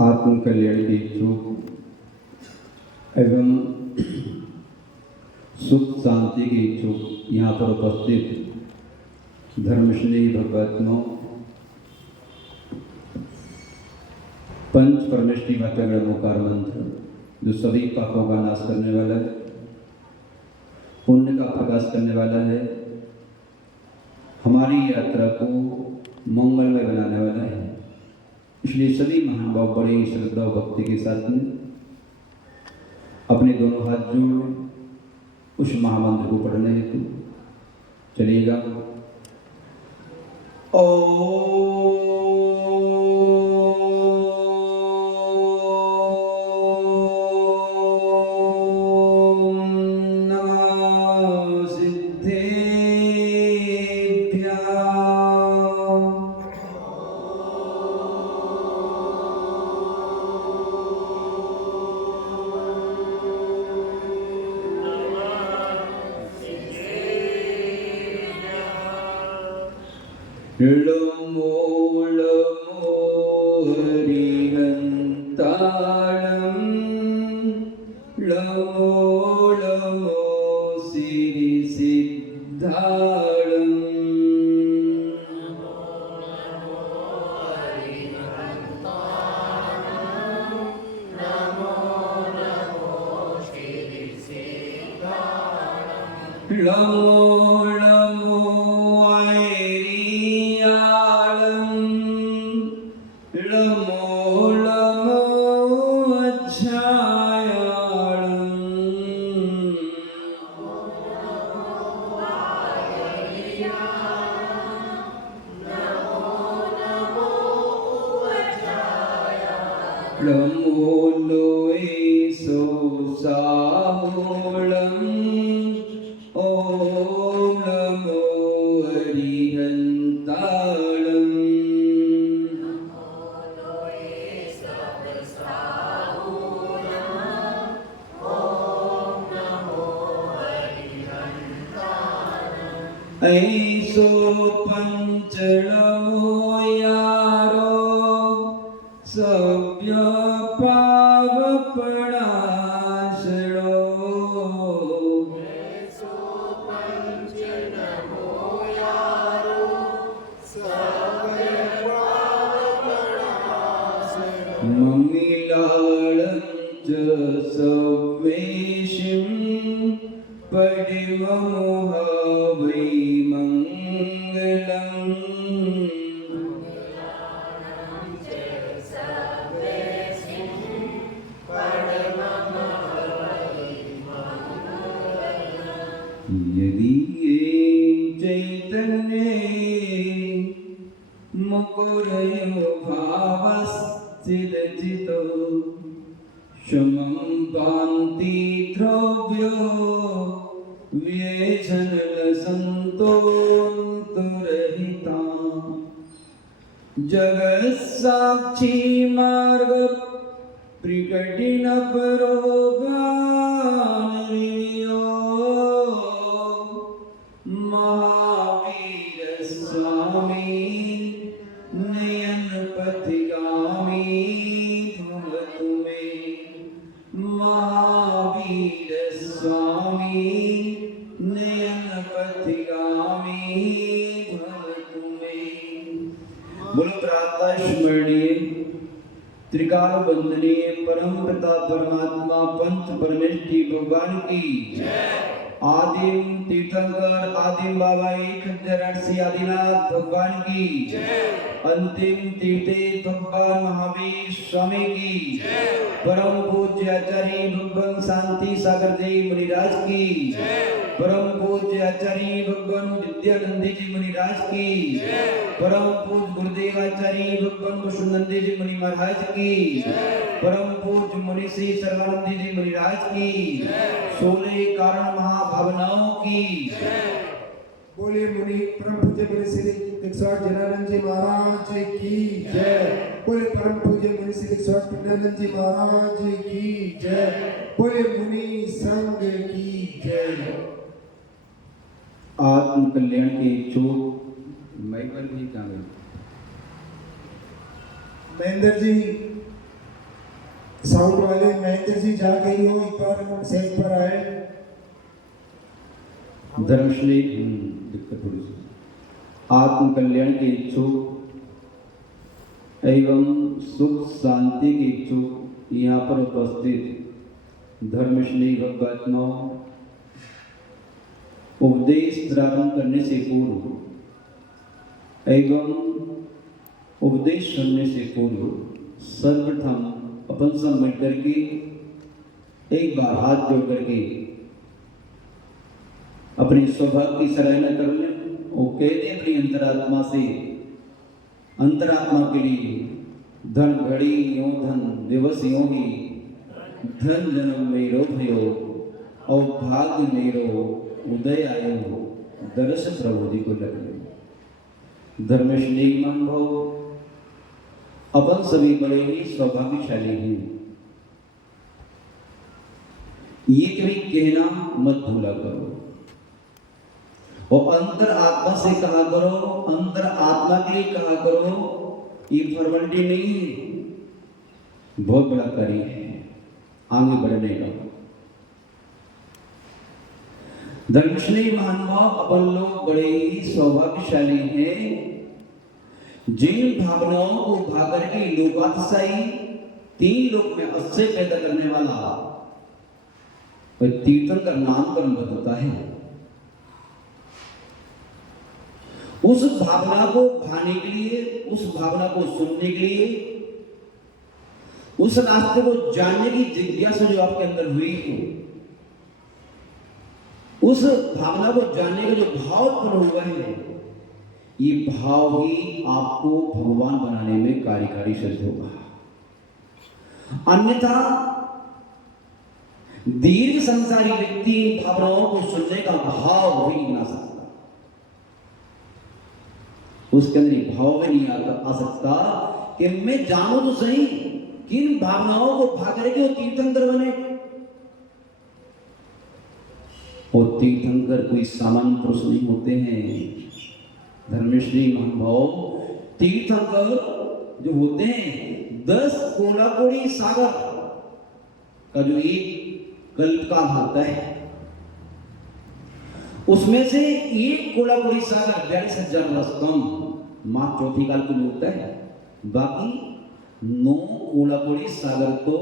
आत्मकल्याण के इच्छुक एवं सुख शांति के इच्छुक यहाँ पर उपस्थित धर्मस्नेही भगवत्मों, पंच परमेष्टि वाक्याग्रह ओंकार मंत्र जो सभी पापों का नाश करने वाला है, पुण्य का प्रकाश करने वाला है, हमारी यात्रा को मंगलमय बनाने वाला है। इसलिए सभी महानुभाव बड़ी श्रद्धा और भक्ति के साथ में अपने दोनों हाथ जोड़ उस महामंत्र को पढ़ने हेतु चलिएगा। ऐसो पंचड़ो यारो सभ्य पाव पड़ासड़ो। ऐसो पंचड़ो यारो सभ्य पाव पड़ासड़ो। ममिलालं च सवेशिं पडिमोह यदि चैतन्ये मुकुरयो भावस्थिरचितो शमं पान्ति द्रव्यो व्यसनसन्तोऽन्तरहिता जगत्साक्षी मार्ग प्रकटिन परोगानरियो महावीर स्वामी नयन पथिगामी भव तुम्हें। महावीर स्वामी नयन पथिगामी भव तुम्हें। बोलो प्रातः स्मरणीय त्रिकाल वंदनीय परम पिता परमात्मा पंच परमेष्टि भगवान की आदिम तीर्थंकर आदिम बाबा एक श्री आदिनाथ भगवान की अंतिम तीर्थे भगवान महावीर स्वामी की परम पूज्य आचार्य भगवान शांति सागर जी मुनिराज की परम पूज्य आचार्य भगवान विद्यानंद जी मुनिराज की परम पूज्य गुरुदेव आचार्य भगवान कुशुनंद जी मुनि महाराज की परम पूज्य मुनि श्री सर्वानंद जी मुनिराज की 16 कारण महाभावनाओं की बोले मुनि परम पूज्य श्री 108 जनानंद जी महाराज की जय। बोले परम पूज्य श्री स्वामीनारायण जी महाराज की जय। बोले मुनि संघ की जय। आत्म कल्याण के इच्छुक महिवर भी कहाँ गए? महेंद्र जी, साउंड वाले महेंद्र जी जा गई हो, एक बार सेट पर आए। धर्मश्री दिक्कत थोड़ी सी। आत्म कल्याण के इच्छुक एवं सुख शांति के इच्छुक यहाँ पर उपस्थित धर्मश्री भक्तात्माओं, उपदेश प्रारंभ करने से पूर्व एवं उपदेश करने से पूर्व सर्वप्रथम अपन सब मिलकर के एक बार हाथ जोड़ करके अपने स्वभाव की सराहना कर लें और कहते हैं अपनी अंतरात्मा से, अंतरात्मा के लिए धन घड़ी यो धन दिवस यो ही धन जन्म मेरो भयो और भाग्य मेरो उदय आयो दर्श प्रभु जी को लगे। धर्मश्री मन भाव अपन सभी बड़े ही सौभाग्यशाली हैं। ये कभी कहना मत भूला करो और अंतर आत्मा से कहा करो, अंतर आत्मा के लिए कहा करो। ये फॉर्मेलिटी नहीं है, बहुत बड़ा कार्य है आगे बढ़ने का। धर्मश्री महानुभाव अपन लोग बड़े ही सौभाग्यशाली हैं जिन भावनाओं को भाकर के लोकातिशायी तीन लोक में अश्चर्य पैदा करने वाला तीर्थन का नामकरण बदलता है। उस भावना को भाने के लिए, उस भावना को सुनने के लिए, उस रास्ते को जानने की जिज्ञासा जो आपके अंदर हुई हो, उस भावना को जानने का जो भाव उत्पन्न हुआ है, ये भाव ही आपको भगवान बनाने में कार्यकारी सिद्ध होगा। अन्यथा दीर्घ संसारी व्यक्ति इन भावनाओं को सुनने का भाव भी नहीं आ सकता, उसके अंदर भाव भी नहीं आ सकता कि मैं जानू तो सही किन भावनाओं को भाग करके वो तीर्थंकर बने। और तीर्थंकर कोई सामान्य पुरुष नहीं होते हैं। धर्मश्री महानुभाव, तीर्थंकर जो होते हैं 10 कोलाकोड़ी सागर का जो एक कल्प का होता है, उसमें से एक कोलाकोड़ी सागर 42,000 वर्ष कम माँ चौथी काल को होता है, बाकी 9 कोलाकोड़ी सागर तो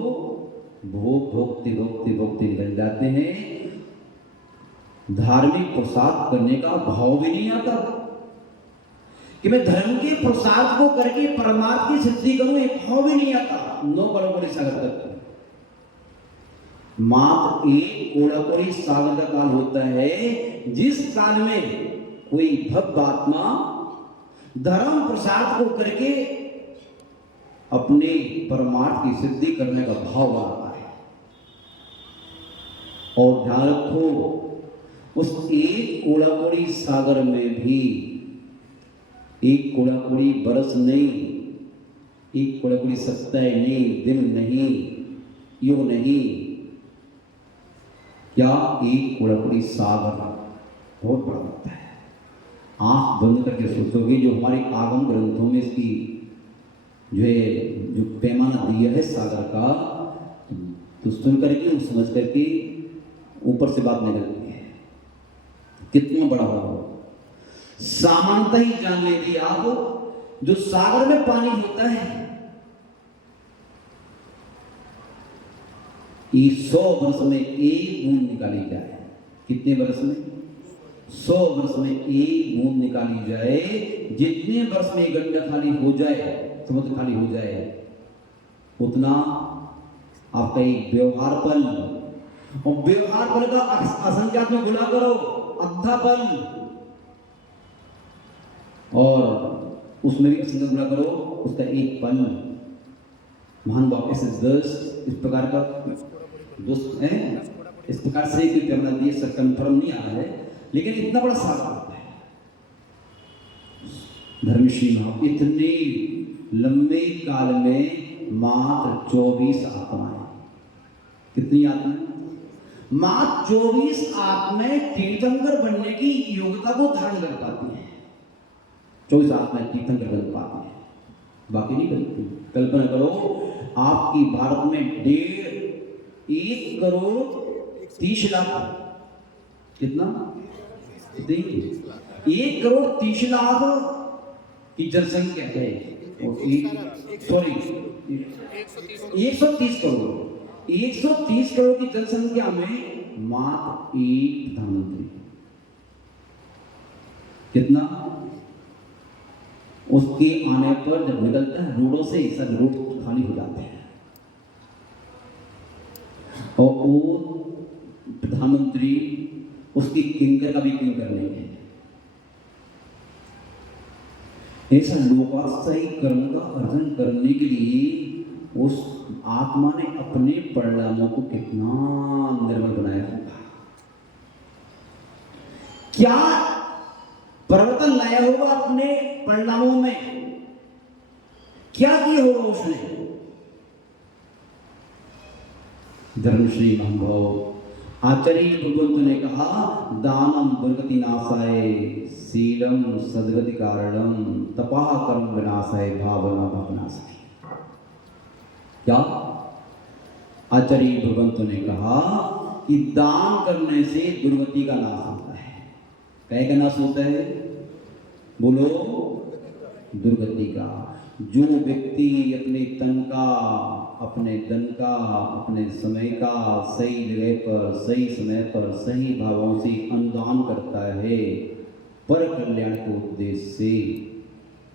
भोगते भोगते भोगते निकल जाते हैं। धार्मिक प्रसाद करने का भाव भी नहीं आता कि मैं धर्म के प्रसाद को करके परमार्थ की सिद्धि करूं, एक भाव भी नहीं आता। 9 कोलाकोड़ी सागर तक मात्र एक कोलाकोड़ी सागर का काल होता है, जिस काल में कोई भक्त आत्मा धर्म प्रसाद को करके अपने परमार्थ की सिद्धि करने का भाव बनाता है। और ध्यान रखो, उस एक कोलाकोड़ी सागर में भी एक कोलाकोड़ी बरस नहीं, एक कोलाकोड़ी सप्ताह नहीं, दिन नहीं, युग नहीं, क्या एक कोलाकोड़ी सागर बहुत बड़ा होता है। आंख बंद करके सोचोगे, जो हमारे आगम ग्रंथों में इसकी जो है जो पैमाना दिया है सागर का, तो सुन करके समझ करके ऊपर से बात निकलती है कितना बड़ा होगा। सामान्यतः ही जान लीजिए आप, जो सागर में पानी होता है ये 100 वर्ष में एक बूंद निकाली जाए। कितने वर्ष में? 100 वर्ष में एक बूंद निकाली जाए। जितने वर्ष में गड्ढा खाली हो जाए, समुद्र खाली हो जाए, उतना आपका एक व्यवहार पल, और व्यवहार पल का असंख्यात में गुना करो, अद्धा पल, और उसमें भी असंख्यात गुना करो, उसका एक पल। महान बाप ऐसे 10 इस प्रकार का दोस्त है, इस प्रकार से कोई पैमाना दिए सर कंफर्म नहीं आ रहा है, लेकिन इतना बड़ा सागर होता है। धर्मश्री महाराज इतने लंबे काल में मात्र 24 आत्माएं। कितनी आत्माएं? मात्र 24 आत्माएं तीर्थंकर बनने की योग्यता को धारण कर पाती हैं। 24 आत्माएं तीर्थंकर बन पाती हैं, बाकी नहीं बनती। कल्पना करो, आपकी भारत में 1.5 करोड़ 30 लाख, कितना? 1 करोड़ 30 लाख की जनसंख्या है, सॉरी 130 करोड़, 130 करोड़ की जनसंख्या में मात्र एक प्रधानमंत्री। कितना? उसके आने पर जब निकलता है रोडों से, सब रोड खाली हो जाते हैं और वो प्रधानमंत्री उसकी किंकर का भी किंकर नहीं है। ऐसा लोकाश्रयी कर्म का अर्जन करने के लिए उस आत्मा ने अपने परिणामों को कितना निर्मल बनाया होगा, क्या परिवर्तन लाया होगा अपने परिणामों में, क्या किया होगा उसने। धर्मश्री महानुभाव आचार्य भगवंत ने कहा, दानम दुर्गति नाशाय, शीलम सद्गति कारणम, तपः कर्म विनाशाय, भावना भवनाशाय। क्या आचार्य भगवंत ने कहा कि दान करने से दुर्गति का नाश होता है। क्या नाश होता है? बोलो, दुर्गति का। जो व्यक्ति अपने तन का, अपने धन का, अपने समय का सही जगह पर, सही समय पर, सही भावों से अनुदान करता है, पर कल्याण के उद्देश्य से,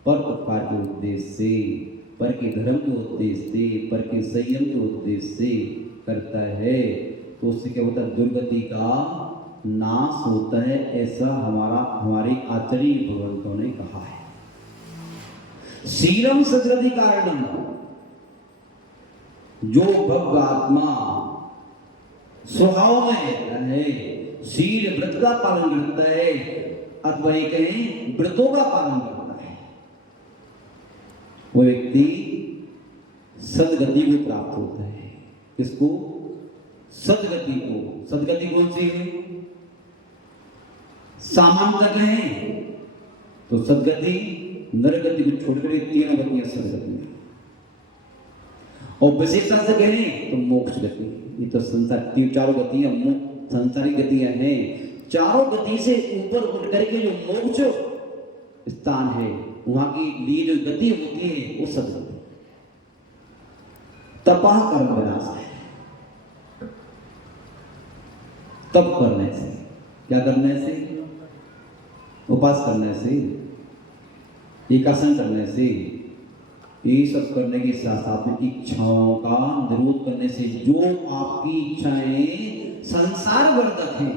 पर उपकार के उद्देश्य से, पर के धर्म के उद्देश्य से, पर के संयम के उद्देश्य से करता है, तो उससे क्या होता है? दुर्गति का नाश होता है। ऐसा हमारे आचार्य भगवंतों ने कहा है। शीलम सद्गति कारणम, जो भक्त आत्मा स्वभाव में रहता है, शील व्रत का पालन करता है, अथवा कहें व्रतों का पालन करता है, वो व्यक्ति सद्गति को प्राप्त होता है। किसको? सद्गति को। सद्गति कौन सी है? सामान्य कहें तो सद्गति, नरगति को छोड़कर 3 गतियां सद्गति में, और विशेषता से कहें तो मोक्ष गति। ये तो संसार 4 गतियां संसारिक गतियां हैं। 4 गति से ऊपर उठ करके जो मोक्ष स्थान है, वहां की लिए जो गति होती है वो सद्गति। तपः कर्म विनाश है। तप करने से, क्या करने से? उपास करने से, एकासन करने से, ये सब करने के साथ साथ में इच्छाओं का निरोध करने से, जो आपकी इच्छाएं संसार वर्धक हैं,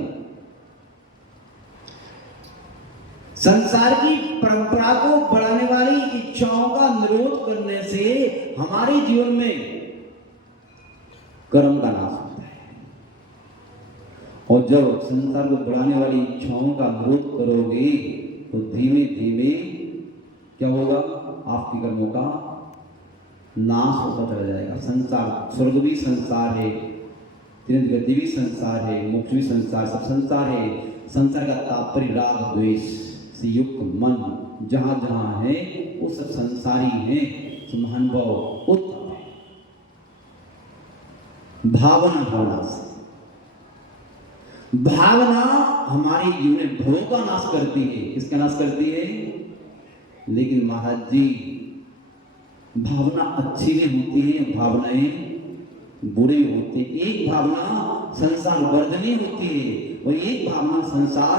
संसार की परंपरा को बढ़ाने वाली इच्छाओं का निरोध करने से हमारे जीवन में कर्म का नाश होता है। और जब संसार को बढ़ाने वाली इच्छाओं का निरोध करोगे तो धीमे धीमे क्या होगा? आपके कर्मों का नाश होता चला जाएगा। संसार, स्वर्ग भी संसार है, गति भी संसार है, मोक्ष भी संसार, सब संसार है। संसार का तात्पर्य राग द्वेष से युक्त मन जहां जहां है वो सब संसारी है। महानुभाव उत्तम है। भावना होना से, भावना हमारे जीवन में भयों का नाश करती है। किसका नाश करती है? लेकिन महाराज जी, भावना अच्छी भी होती है, भावनाएं बुरी होती है। एक भावना संसार वर्धनी होती है और एक भावना संसार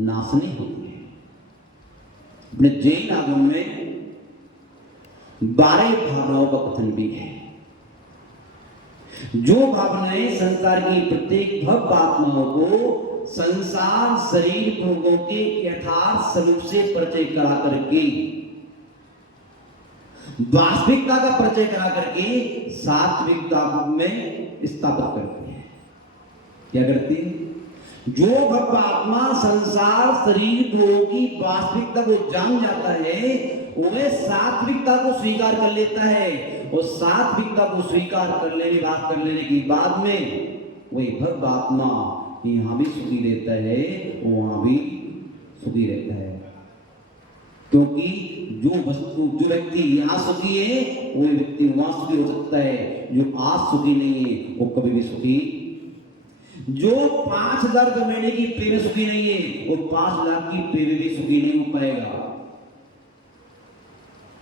नाशनी होती है। अपने जैन आगम में 12 भावनाओं का कथन भी है। जो भावनाएं संसार की प्रत्येक भव्य आत्माओं को संसार शरीर भोगों के यथार्थ स्वरूप से परिचय करा करके, वास्तविकता का परिचय करा करके सात्विकता में स्थापित करती है। क्या करती है? जो भक्त आत्मा संसार शरीर भोगों की वास्तविकता को जान जाता है, वह सात्विकता को स्वीकार कर लेता है, और सात्विकता को स्वीकार कर लेने के बाद में वही भक्त आत्मा यहाँ भी सुखी रहता है, वहां भी सुखी रहता है। क्योंकि जो व्यक्ति यहाँ सुखी है वही व्यक्ति वहां सुखी हो सकता है। जो आज सुखी नहीं है वो कभी भी सुखी, जो 5,000 कमाने की पे में सुखी नहीं है वो 5 लाख की पे में भी सुखी नहीं हो पाएगा।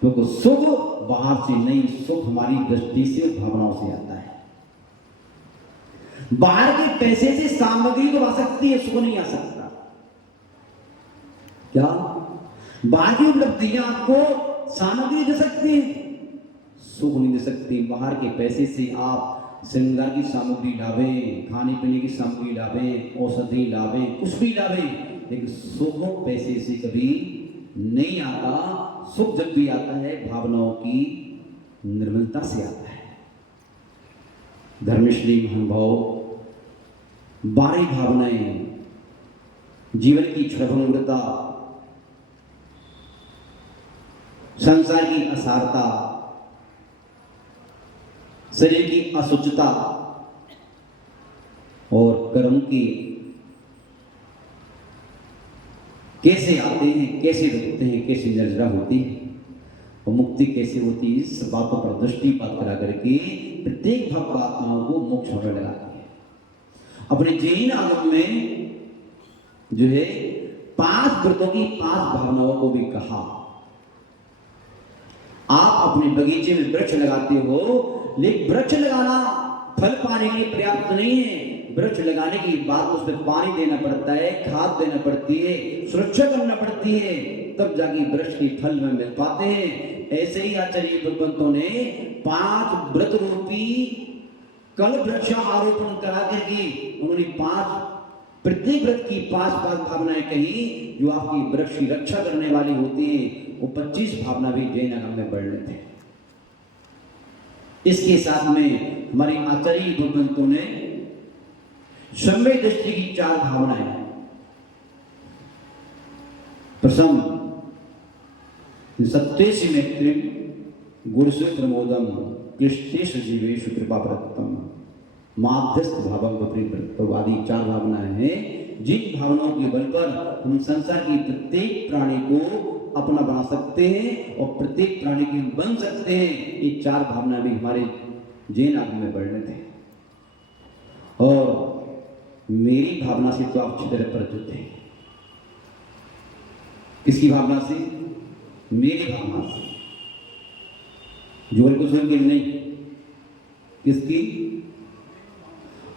क्योंकि सुख बाहर से नहीं, सुख हमारी दृष्टि से, भावनाओं से आता है। बाहर के पैसे से सामग्री तो आ सकती है, सुख नहीं आ सकता। क्या बाहर की उपलब्धियां आपको सामग्री दे सकती है, सुख नहीं दे सकती। बाहर के पैसे से आप श्रृंगार की सामग्री लावे, खाने पीने की सामग्री लावे, औषधि लावे, कुछ भी लावे, लेकिन सुख पैसे से कभी नहीं आता। सुख जब भी आता है भावनाओं की निर्मलता से आता है। धर्मश्री महानुभाव, 12 भावनाएं जीवन की क्षणभंगुरता, संसार की असारता, शरीर की असुचिता और कर्म की कैसे आते हैं, कैसे रुकते हैं, कैसे निर्जरा होती है और मुक्ति कैसे होती है, इस बातों पर दृष्टिपात करा करके प्रत्येक भक्त आत्माओं को मोक्ष में लगाती है। अपने जैन आगम में जो है 5 व्रतों की 5 भावनाओं को भी कहा। आप अपने बगीचे में वृक्ष लगाते हो, लेकिन वृक्ष लगाना फल पाने के लिए पर्याप्त नहीं है। वृक्ष लगाने के बाद उसमें पानी देना पड़ता है, खाद देना पड़ती है, सुरक्षा करना पड़ती है, तब जाके वृक्ष के फल में मिल पाते हैं। ऐसे ही आचार्य भगवंतों ने 5 व्रत रूपी कल वृक्ष आरोपण करा करके उन्होंने 5 प्रत्येक व्रत की 5 भावनाएं कही, जो आपकी वृक्ष की रक्षा करने वाली होती है। वो 25 भावना भी जैन आगम में वर्णित थे। इसके साथ में हमारे आचार्य भगवंतों ने सम्य दृष्टि की 4 भावनाएं, प्रथम सत्येश मैत्री गुरुसु प्रमोदम कृष्णेश जीवेश कृपा प्रतम माध्यस्थ भावम आदि 4 भावनाएं हैं, जिन भावनाओं के बल पर हम संसार की प्रत्येक प्राणी को अपना बना सकते हैं और प्रत्येक प्राणी के हम बन सकते हैं। ये 4 भावना भी हमारे जैन आगम में वर्णित है। और मेरी भावना से तो आप अच्छी तरह परिचित हैं। किसकी भावना से? मेरी भावना से, जुगल कुसुम की नहीं। किसकी?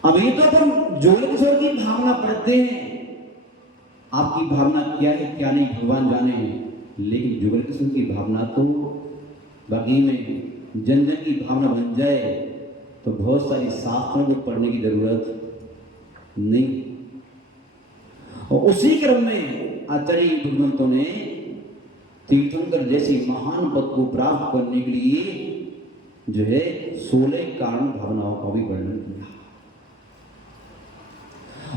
अभी तो अपन जुगल कुसुम की भावना पढ़ते हैं। आपकी भावना क्या है क्या नहीं भगवान जाने हैं, लेकिन जुगल किस्म की भावना तो बाकी में जन जन की भावना बन जाए तो बहुत सारी शास्त्रों को पढ़ने की जरूरत नहीं। और उसी क्रम में आचार्य भगवंतों ने तीर्थंकर जैसी महान पद को प्राप्त करने के लिए जो है 16 कारण भावनाओं का भी वर्णन किया।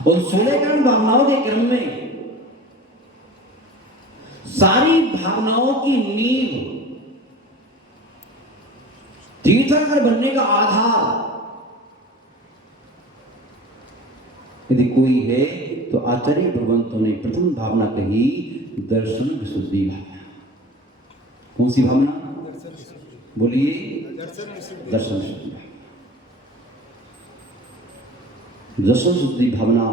उन 16 कारण भावनाओं के क्रम में सारी भावनाओं की नींव, तीर्थंकर बनने का आधार यदि कोई है तो आचार्य भगवंतों ने प्रथम भावना कही दर्शन विशुद्धि भावना। कौन सी भावना? बोलिए। दर्शन विशुद्धि। दर्शन विशुद्धि भावना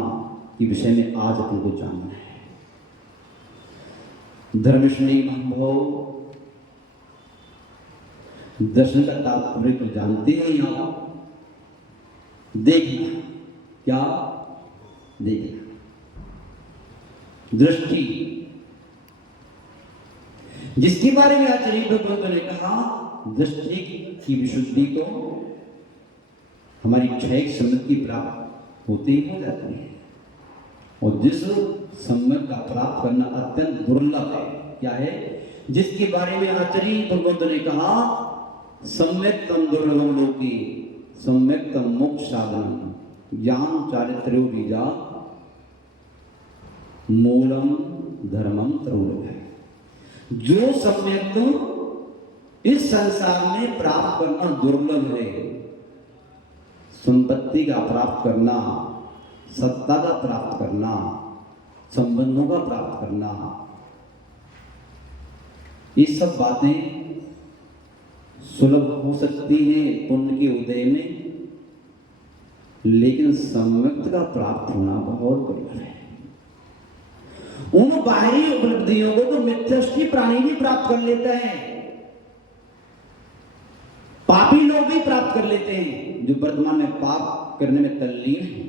के विषय में आज अपन को जानना है। धर्मश्री महानुभाव, दर्शन का तात्पर्य तो जानते हैं आप। देखना, क्या देखना? दृष्टि, जिसके बारे में आचार्य भगवंतों ने कहा दृष्टि की विशुद्धि तो हमारी क्षयिक सम्मति प्राप्त होते ही हो जाती है, और जिस सम्मत का प्राप्त करना अत्यंत दुर्लभ है। क्या है? जिसके बारे में आचार्य भगवंतों ने कहा सम्यक तम दुर्लभम लोके सम्यक तम मोक्ष साधनम ज्ञान चारित्र्यो बीजा मूलम धर्मम तरुल है। जो सम्यक इस संसार में प्राप्त करना दुर्लभ है। संपत्ति का प्राप्त करना, सत्ता का प्राप्त करना, संबंधों का प्राप्त करना, ये सब बातें सुलभ हो सकती हैं पुण्य के उदय में, लेकिन सम्यक्त का प्राप्त होना बहुत दुर्लभ है। उन बाहरी उपलब्धियों को तो मिथ्याष्टि प्राणी भी प्राप्त कर लेते हैं, पापी लोग भी प्राप्त कर लेते हैं जो वर्तमान में पाप करने में तल्लीन है।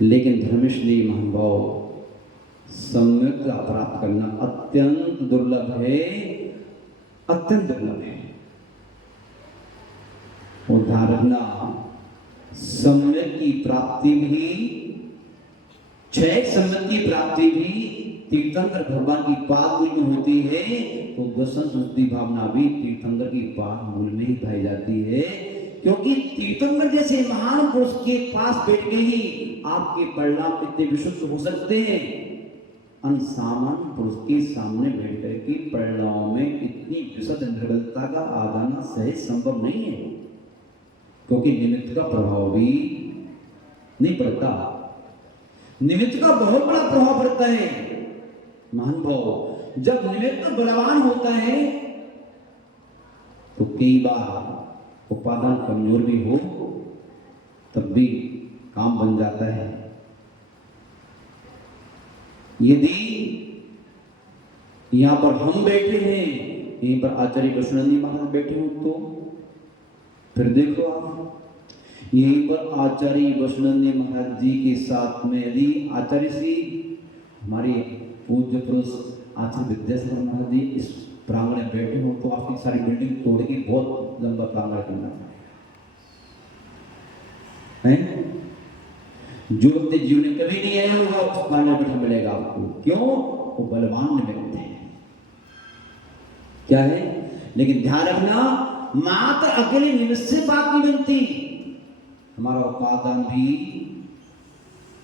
लेकिन धर्मश्री महानुभाव, सम्यक का प्राप्त करना अत्यंत दुर्लभ है, अत्यंत दुर्लभ है। और ध्यान रखना, सम्यक की प्राप्ति भी, क्षय सम्यक की प्राप्ति भी तीर्थंकर भगवान की पाद मूल में होती है, तो दर्शन शुद्धि भावना भी तीर्थंकर की पाद मूल में ही पाई जाती है। क्योंकि तीर्थंकर जैसे महान पुरुष के पास बैठ के ही आपके परिणाम कितने विशुद्ध हो सकते हैं, अनसामान्य पुरुष के सामने बैठ कर के परिणामों में इतनी विशद निर्बलता का आ जाना सहज संभव नहीं है। क्योंकि निमित्त का प्रभाव भी नहीं पड़ता, निमित्त का बहुत बड़ा प्रभाव पड़ता है। महानुभाव, जब निमित्त बलवान होता है तो कई बार उपादान कमजोर भी हो तब भी काम बन जाता है। यदि यहां पर हम बैठे हैं, यहीं पर आचार्य कृष्णनंदी महाराज बैठे हो, तो फिर देखो आप, यहीं पर आचार्य कृष्णनंदी महाराज जी के साथ में यदि आचार्य श्री हमारे पूज्य पुरुष आचार्य विद्यासागर महाराज जी इस प्रांगण में बैठे हो, तो आपकी सारी बिल्डिंग तोड़ के बहुत लंबा प्रांगण करना है। जो व्यक्ति जीवन में कभी नहीं आया होगा उस प्रांगण में बैठा मिलेगा आपको। क्यों? वो बलवान निमित्त है। क्या है? लेकिन ध्यान रखना, मात्र अकेले निमित्त से बात नहीं बनती। हमारा उपादान भी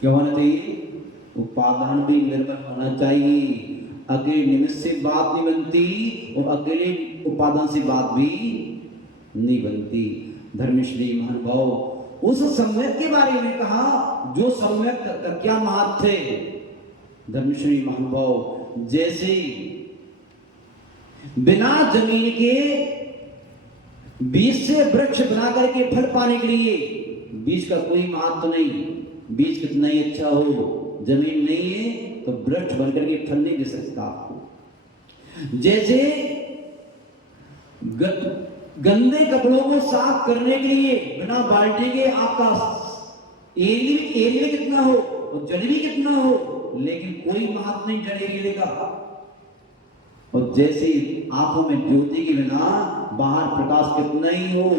क्या होना चाहिए? उपादान भी निर्मल होना चाहिए। अकेले निमित्त से बात नहीं बनती और अकेले उपादान से बात भी नहीं बनती। धर्मश्री महानुभाव, उस सम्यक के बारे में कहा, जो सम्यक का क्या महत्व है। धर्मश्री महानुभाव, जैसे बिना जमीन के बीज से वृक्ष बना करके फल पाने के लिए बीज का कोई महत्व नहीं। बीज कितना ही अच्छा हो, जमीन नहीं है तो वृक्ष बनकर के फल नहीं दे सकता आपको। जैसे गंदे कपड़ों को साफ करने के लिए बिना बाल्टी के आपका एरिया कितना हो और जल भी कितना हो, लेकिन कोई महत्व नहीं जल एरिया का। और जैसे आंखों में ज्योति के बिना बाहर प्रकाश कितना ही हो,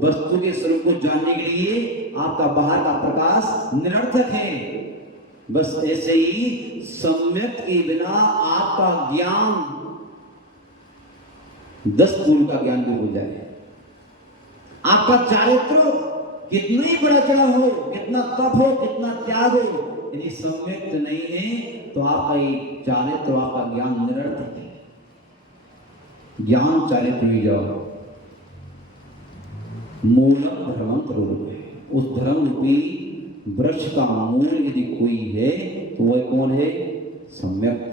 वस्तु के स्वरूप को जानने के लिए आपका बाहर का प्रकाश निरर्थक है। बस ऐसे ही सम्यक के बिना आपका ज्ञान 10 फूल का ज्ञान भी हो जाए। आपका चारित्र कितना ही बड़ा चढ़ा हो, कितना तप हो, कितना त्याग हो, यदि सम्यक नहीं है तो आपका ये चारित्र, आपका ज्ञान निरर्थक है। ज्ञान चारित्र भी जाओ, मूलम धर्मम रूप है। उस धर्म रूपी वृक्ष का मूल यदि कोई है तो वह कौन है? सम्यक।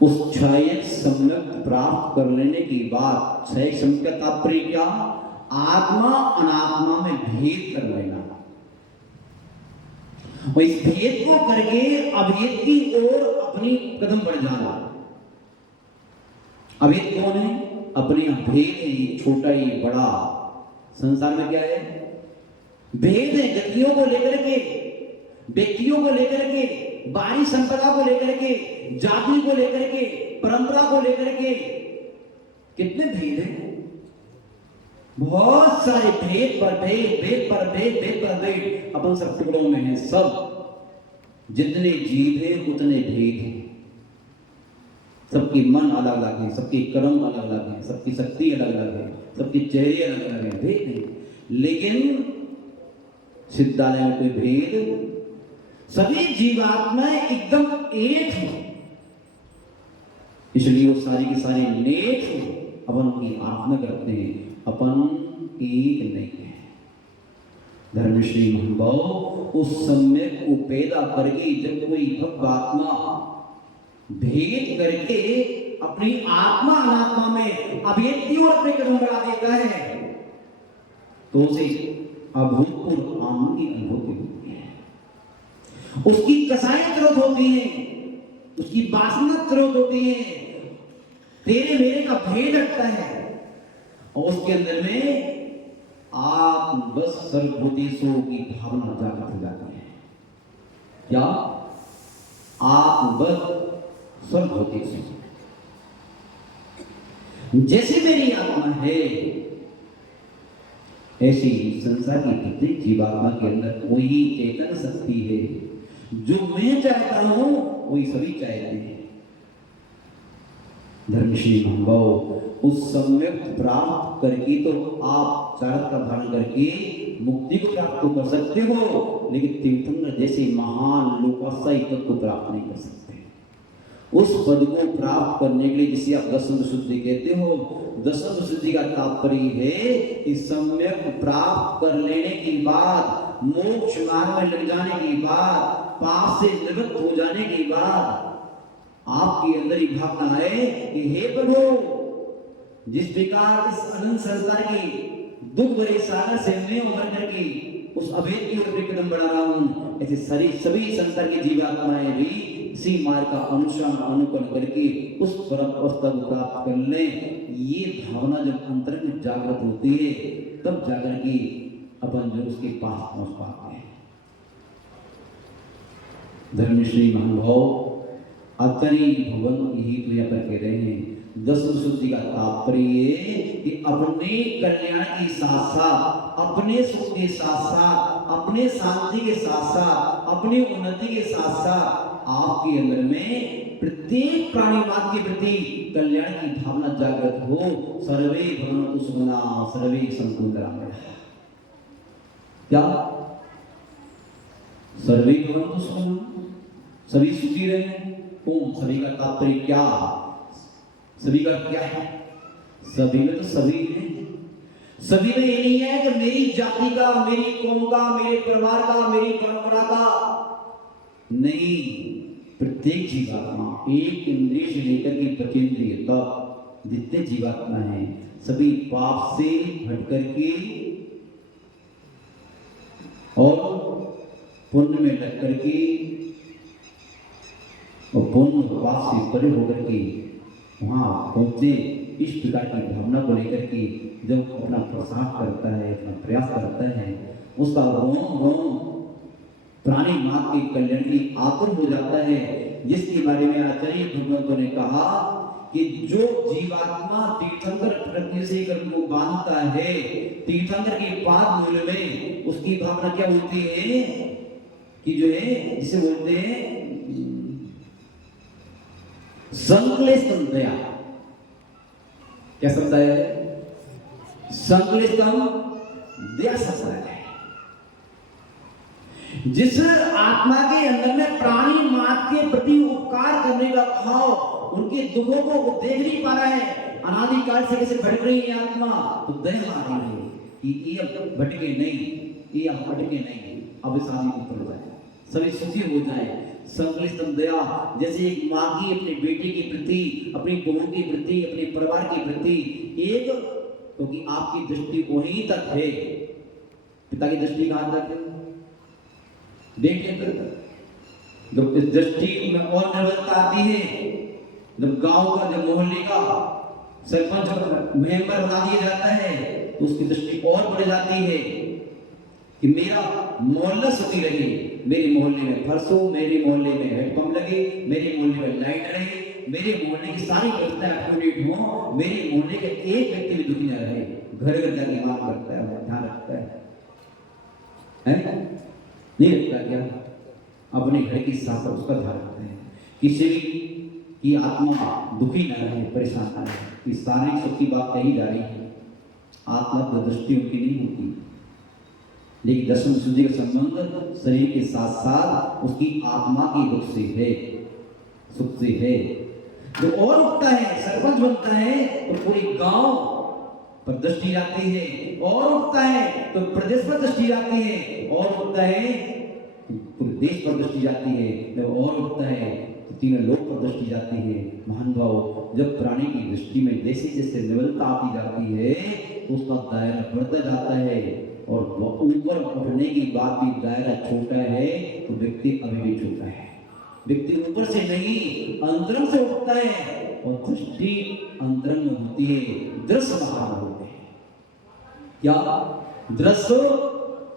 उस क्षय सम्यक प्राप्त कर लेने के बाद, क्षय सम्यक का तात्पर्य क्या? आत्मा अनात्मा में भेद कर लेना। और इस भेद को करके अभेद की ओर अपनी कदम बढ़ जाना। अभेद कौन है? अपने भेद है, ये छोटा ये बड़ा। संसार में क्या है? भेद है। गतियों को लेकर के, व्यक्तियों को लेकर के, बाहरी संपदा को लेकर के, जाति को लेकर के, परंपरा को लेकर के, कितने भेद हैं? बहुत सारे भेद पर भेद, भेद पर भेद, भेद पर भेद अपन सब टुकड़ों में है। सब जितने जीव है उतने भेद हैं। सबकी मन अलग अलग है, सबके कर्म अलग अलग है, सबकी शक्ति अलग अलग है, सबके चेहरे अलग अलग है, भेद नहीं। लेकिन सिद्धालय में कोई भेद सभी जीवात्माएं एकदम एक हैं, इसलिए वो सारी की सारी नेक हैं। अपन उनकी आराधना करते हैं, अपन एक नहीं है। धर्मश्री महानुभाव उस सम्यक को पैदा करके जब कोई भक्त आत्मा भेद करके अपनी आत्मा अनात्मा में अभेद और अपने कदम बढ़ा देता है तो उसे अभूतपूर्व आनंद की अनुभूति होती है। उसकी कसाएं तुरंत होती हैं, उसकी वासना तुरंत होती है, तेरे मेरे का भेद हटता है और उसके अंदर में आप बस सर्वभूतेषु की भावना जागृत हो जाती है। क्या आप बस सर्वभूतेषु, जैसे मेरी आत्मा है ऐसी संसार की प्रत्येक जीवात्मा के अंदर कोई चेतन शक्ति है। जो मैं चाहता हूं वही सभी चाहते हैं। धर्मश्री महानुभाव उस सम्यक प्राप्त करके तो आप चारक का धारण करके मुक्ति को प्राप्त तो कर सकते हो, लेकिन तीर्थंकर जैसे महान लोकास्थायी पद को प्राप्त नहीं कर सकते। उस पद को प्राप्त करने के लिए जिसे आप दशम शुद्धि कहते हो, दशम शुद्धि का तात्पर्य है कि सम्यक प्राप्त कर लेने के बाद, मोक्ष मार्ग में लग जाने के बाद, पाप से निवृत्त हो जाने के बाद आपके अंदर ही भावना है कि हे प्रभु, जिस प्रकार इस अनंत संसार की दुख भरे सागर से मैं उभर करके उस अभेद की ओर कदम बढ़ा रहा हूं, ऐसे सभी संसार की जीवात्माएं भी इसी मार्ग का अनुसरण अनुकरण करके उस परम अवस्था को प्राप्त कर ले। ये भावना जब अंतर में जागृत होती है तब जाकर के अपन जो उसके पास पहुंच पाते हैं। धर्मश्री महानुभाव अतरी भवन यही तो यहाँ पर कह रहे हैं। दशम शुद्धि का तात्पर्य कि अपने कल्याण के साथ साथ, अपने सुख के साथ साथ, अपने शांति के साथ साथ, अपनी उन्नति के साथ साथ आपके अंदर में प्रत्येक प्राणी मात्र के प्रति कल्याण की भावना जागृत हो। सर्वे भवन्तु सुखिनः सर्वे सन्तु निरामयाः। क्या सर्वे भवन्तु सुखिनः, सभी सुखी रहे। ओम सभी का तात्पर्य क्या, सभी का क्या है? सभी में तो सभी है। सभी में ये नहीं है कि मेरी जाति का, मेरी कौम का, मेरे परिवार का, मेरी परंपरा का नहीं। प्रत्येक जीवात्मा एक इंद्रिय से लेकर के प्रतीन्द्रिय तक जितने जीवात्मा हैं सभी पाप से हट करके और पुण्य में लग करके और पुण्य पाप से परे होकर के वहाँ पहुँचे। इस प्रकार की भावना को लेकर के जब अपना प्रसार करता है, अपना प्रयास करता है, उसका रोम रोम प्राणी मात्र के कल्याण की आतुर हो जाता है। जिसके बारे में आचार्य भगवंतों ने कहा कि जो जीवात्मा तीर्थंकर प्रकृति से कर्म को बांधता है, तीर्थंकर के पाद मूल में उसकी भावना क्या होती है कि जो है जिसे बोलते हैं संक्लेशम दया। क्या शब्द है? संक्लेशम दया शब्द है। जिस आत्मा के अंदर में प्राणी मात्र के प्रति उपकार करने का भाव, उनके दुखों को वो देख नहीं पा रहा है, अनादिकाल से कैसे भटक रही है आत्मा, तो दया आ रही है कि ये अब भटके नहीं, ये अब भटके नहीं, अब इस आदमी को पड़ जाए, सभी सुखी हो जाए। संक्लिष्टम दया, जैसे एक माँ की अपने बेटे के प्रति, अपनी बहू के प्रति, अपने परिवार के प्रति एक, क्योंकि आपकी दृष्टि वहीं तक है, पिता की दृष्टि कहाँ तक है? देखिए जब इस दृष्टि में और निर्भरता आती है, जब गांव का, जब मोहल्ले का सरपंच मेंबर बना दिया जाता है तो उसकी दृष्टि और बढ़ जाती है कि मेरा मोहल्ला सुखी रहे, मेरे मोहल्ले में फर्श हो, मेरे मोहल्ले में हेडपंप लगे, मेरे मोहल्ले में लाइट रहे, मेरे मोहल्ले की सारी व्यवस्थाएं अपडेट हो, मेरे मोहल्ले के एक व्यक्ति भी दुखी न रहे। घर घर जाके मांग करता है, ध्यान रखता है नहीं रखता क्या? अपने घर की साथ उसका ध्यान रखते हैं, किसी की आत्मा दुखी न रहे, परेशान न रहे। इस शारीरिक सुख की बात कही जा रही है, आत्मा की दृष्टि उनकी नहीं होती, लेकिन दशम शुद्धि का संबंध शरीर के साथ साथ उसकी आत्मा की दुख से है, सुख से है। जो और उठता है, सरपंच बनता है तो पूरी गांव पर दृष्टि जाती है, और उठता है तो प्रदेश पर दृष्टि जाती है, और उठता है पूरे देश पर दृष्टि जाती है, जब और उठता है तो तीनों लोक पर दृष्टि जाती है। महान भाव, जब प्राणी की दृष्टि में जैसे जैसे निबलता आती जाती है उसका दायरा बढ़ता जाता है, और ऊपर उठने की बात भी दायरा छोटा है तो व्यक्ति अभी भी छोटा है। व्यक्ति ऊपर से नहीं अंतरंग से उठता है, और दृष्टि अंतरंग में होती है, दृश्य बाहर में होते हैं। क्या दृश्य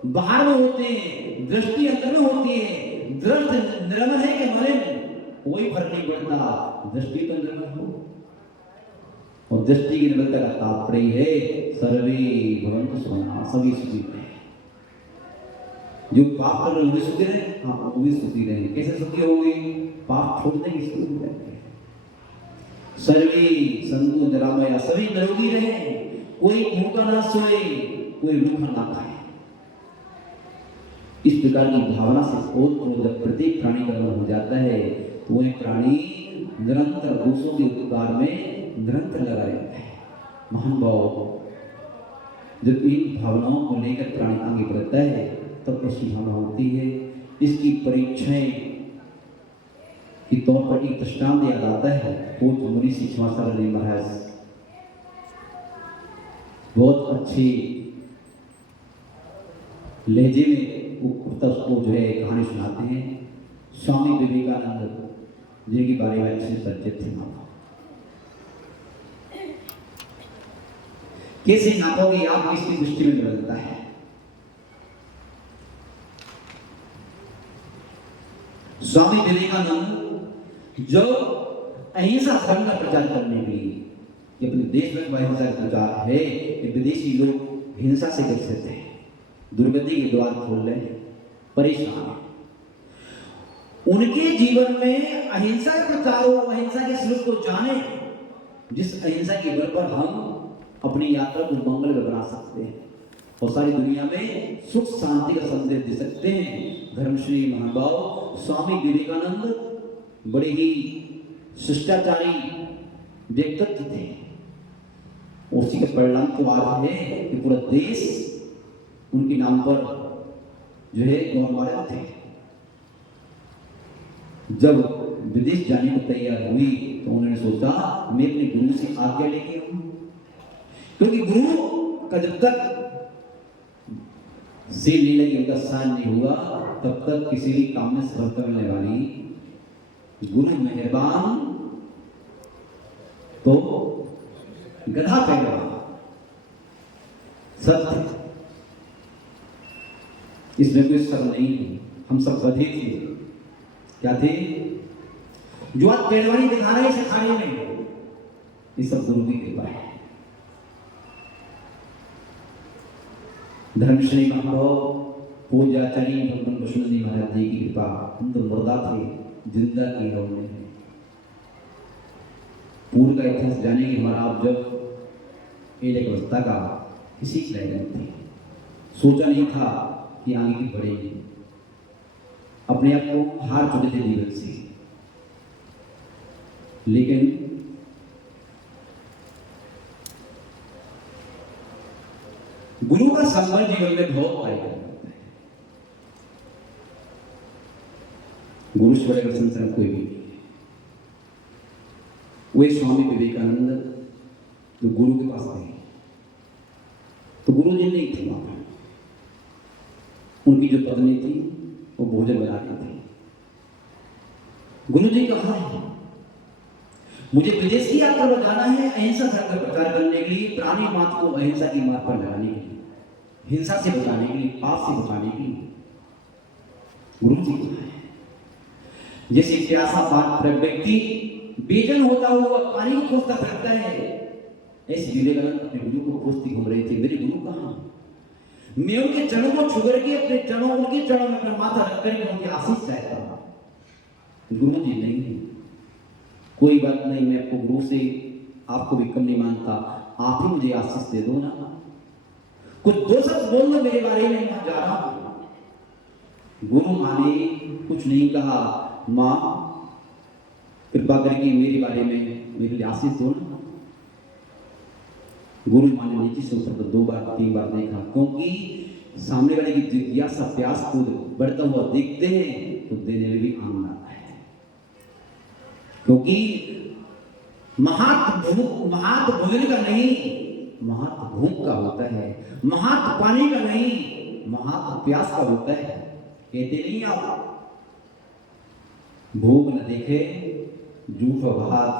बाहर में होते हैं, दृष्टि अंदर में होती है। दृष्टि निर्मल है कि मलिन, कोई फर्क नहीं पड़ता, दृष्टि तो निर्मल हो। और दृष्टि की निर्मलता का तात्पर्य है सर्वे भवन्तु सुखिनः, सभी सुखी रहे। जो पाप कर रहे हैं सुखी रहे, हाँ वो भी सुखी रहे। कैसे सुखी होंगे? पाप छोड़ने की सुखी हो जाते हैं। सर्वे सन्तु निरामया, सभी निरोगी रहे, कोई भूखा ना सोए, कोई रूखा ना खाए। इस प्रकार की भावना से जब प्रत्येक प्राणी का हो जाता है तो वह प्राणी निरंतर दूसरों के उपकार में निरंतर लगा रहता है। महान भाव, जब इन भावनाओं को लेकर प्राणी आगे बढ़ता है तब उसकी भावना होती है। इसकी परीक्षाएं के तौर पर एक दृष्टांत याद आता है। पूज्य मुनि श्री क्षमासागर महाराज बहुत अच्छी लहजे में उसको जो है कहानी सुनाते हैं। स्वामी विवेकानंद जिनके बारे में अच्छे परिचित थे। कैसे नापोगे आप किसकी दृष्टि में बदलता है? स्वामी विवेकानंद जो अहिंसा धर्म का प्रचार करने के लिए, कि अपने देश में अहिंसा का प्रचार है कि विदेशी लोग हिंसा से ग्रसित हैं, दुर्गति के द्वार खोल रहे हैं, परेशान हैं। उनके जीवन में अहिंसा का प्रचार हो, अहिंसा के स्वरूप को जाने, जिस अहिंसा के बल पर हम अपनी यात्रा को मंगल में बना सकते हैं और सारी दुनिया में सुख शांति का संदेश दे सकते हैं। धर्मश्री महानुभाव स्वामी विवेकानंद बड़े ही शिष्टाचारी व्यक्तित्व थे। उसी का परिणाम तो आज है कि पूरा देश उनके नाम पर जो है गौरवान्वित थे। जब विदेश जाने को तैयार हुई तो उन्होंने सोचा मैं अपने गुरु से आज्ञा लेके आऊं, क्योंकि गुरु का जब तक से लीला की उनका स्थान नहीं हुआ तब तक किसी भी काम में सफलता मिलने वाली। गुरु मेहरबान तो गधा पहलवान, सत्य, इसमें कोई शक नहीं। हम सब गधे थे। क्या थे? जो आज पहलवानी दिखा रहे हैं सिखाने में, ये सब गुरु की कृपा है। धर्मश्री महाराज पूजाचार्य भगवान कृष्ण महाराज जी की कृपा, हम तो मुर्दा थे, जिंदा की है उन्होंने। पूर्व का इतिहास जानेंगे महाराज जब एक अवस्था का किसी की रह थे, सोचा नहीं था कि आगे की बढ़ेगी, अपने आप को हार चुके थे जीवन से। लेकिन गुरु का संबंध जीवन में बहुत कार्य करता है। गुरु से बड़े संसार कोई भी नहीं है। वे स्वामी विवेकानंद जो गुरु के पास थे तो गुरु जी नहीं थे वहां पर। उनकी जो पत्नी थी वो भोजन बना रही थी। गुरु जी कहा है मुझे विदेश की यात्रा पर जाना है अहिंसा धर्म का प्रचार करने के लिए, प्राणी मात्र को अहिंसा की मार्ग पर लगाने के लिए, हिंसा से बचाने के लिए, पाप से बचाने के लिए। गुरु जी कहा है जैसे प्यासा व्यक्ति बेचैन होता हुआ पानी को खोजता फिरता है, ऐसे विवेकानंद अपने गुरु को खोजते घूम रहे थे। मेरे गुरु कहाँ? मैं उनके चरणों को छू करके अपने चरणों उनके चरणों में अपना माथा रख करके उनकी आशीष चाहता हूं। गुरु जी नहीं, कोई बात नहीं, मैं आपको गुरु से आपको भी कम नहीं मानता, आप ही मुझे आशीष दे दो ना। कुछ दो शब्द बोल दो मेरे बारे में, मैं जा रहा हूं। गुरु माँ ने कुछ नहीं कहा, माँ कृपा करके मेरे बारे में मेरे लिए आशीष दो ना। गुरु माँ ने नीचे से ऊपर तो 2 बार 3 बार देखा, क्योंकि सामने वाले की जिज्ञासा प्यास को बढ़ता हुआ देखते हैं तो देने में भी आनंद आता है। क्योंकि महत्व भोजन का नहीं, महत्व भूख का होता है, महत्व पानी का नहीं, महत्व प्यास का होता है। कहते नहीं आप, भूख न देखे जूठा भात,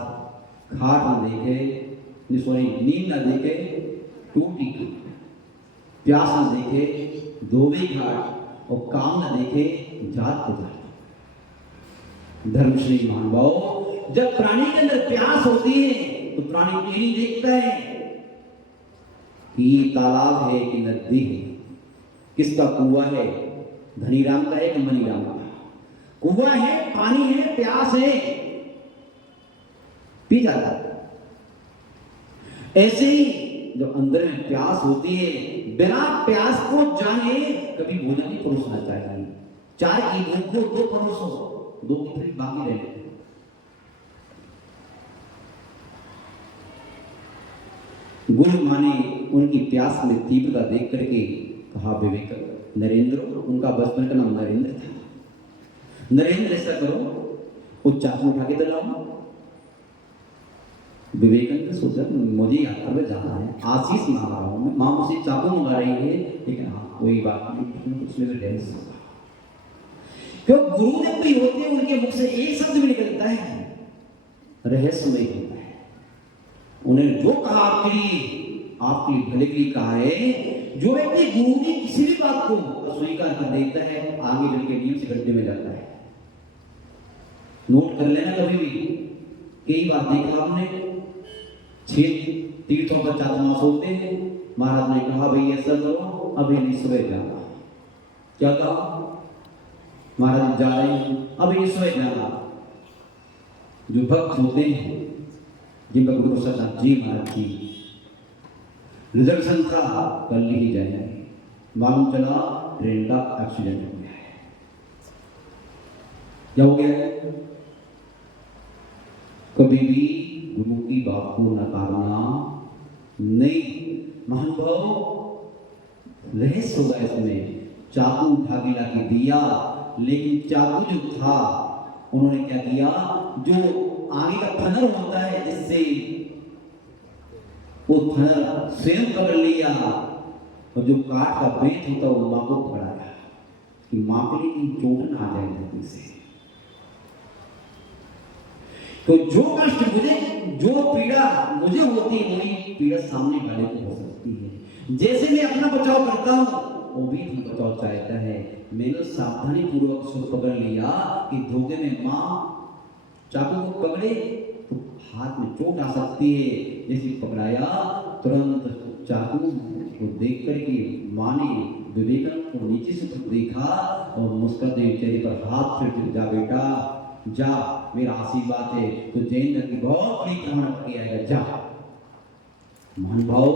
खाट न देखे सॉरी नींद न देखे टूटी खाट, प्यास न देखे धोबी घाट, और काम न देखे जात को जाट। धर्मश्री महानुभाव, जब प्राणी के अंदर प्यास होती है तो प्राणी यही देखता है कि ये तालाब है कि नदी है, किसका कुआं है, धनीराम का है कि मनीराम का। कुआं है, पानी है, प्यास है, पी जाता है। ऐसे ही जो अंदर में प्यास होती है, बिना प्यास को जाने कभी भोजन नहीं परोसना चाहिए। चाय की भूख को 2 परोसो, 2 की फिर बाकी रहे। गुरु माँ ने उनकी प्यास में तीव्रता देख करके कहा, विवेक नरेंद्र, उनका बचपन का नाम नरेंद्र था, नरेंद्र ऐसा करो वो चाकू उठा के तो लाओ। विवेकानंद सोचा मुझे यात्रा में जाना है, आशीष मांग रहा हूँ मैं, माँ मुझे चाकू मंगा रही है, लेकिन हाँ कोई बात नहीं, उसमें तो डेंस होगा। क्यों गुरु जब भी होते हैं उनके मुख से एक शब्द भी निकलता है रहस्यमय होता है। उन्हें जो कहा आपके लिए भले के लिए कहा है। जो व्यक्ति गुरु की किसी भी बात को अस्वीकार कर देता है, आगे चल के नियम से गड्ढे में जाता है। नोट कर लेना कभी भी, कई बार देखा आपने 6 तीर्थों पर चातुर्मास होते हैं, महाराज ने कहा भाई ऐसा करो, अभी नहीं सुबह जाना। क्या कहा? महाराज जा रहे हैं, अभी नहीं सुबह जाना। जो भक्त होते हैं जिन पर गुरु प्रसाद जी महाराज जी रिजर्वेशन था, कल ही जाएंगे, मालूम चला ट्रेन का एक्सीडेंट हो गया है। क्या हो गया है? कभी भी गुरु की बात को नकारना नहीं। महानुभाव, रहस्य होगा इसमें। चाकू उठा के लाके दिया, लेकिन चाकू जो था उन्होंने क्या किया, जो आगे का फनर होता है जिससे वो फनर स्वयं पकड़ लिया, और जो काठ का बेत होता है वो माँ को पकड़ाया कि माँ के लिए चोट ना आ जाए धरती से। तो जो कष्ट मुझे, जो पीड़ा मुझे होती है, वही पीड़ा सामने वाले को हो सकती है। जैसे मैं अपना बचाव करता हूँ, वो भी बचाव चाहता है। मैंने सावधानी पूर्वक उसको पकड़ लिया कि धोखे में माँ चाकू को पकड़े तो हाथ में चोट आ सकती है। जैसे पकड़ाया, तुरंत चाकू को देख करके माँ ने विवेकानंद को नीचे से तो देखा और मुस्कुराते चेहरे पर हाथ फेरते, जा बेटा जा, मेरा आशीर्वाद है, तो जैन की बहुत बड़ी कामना किया है, जा। महानुभाव,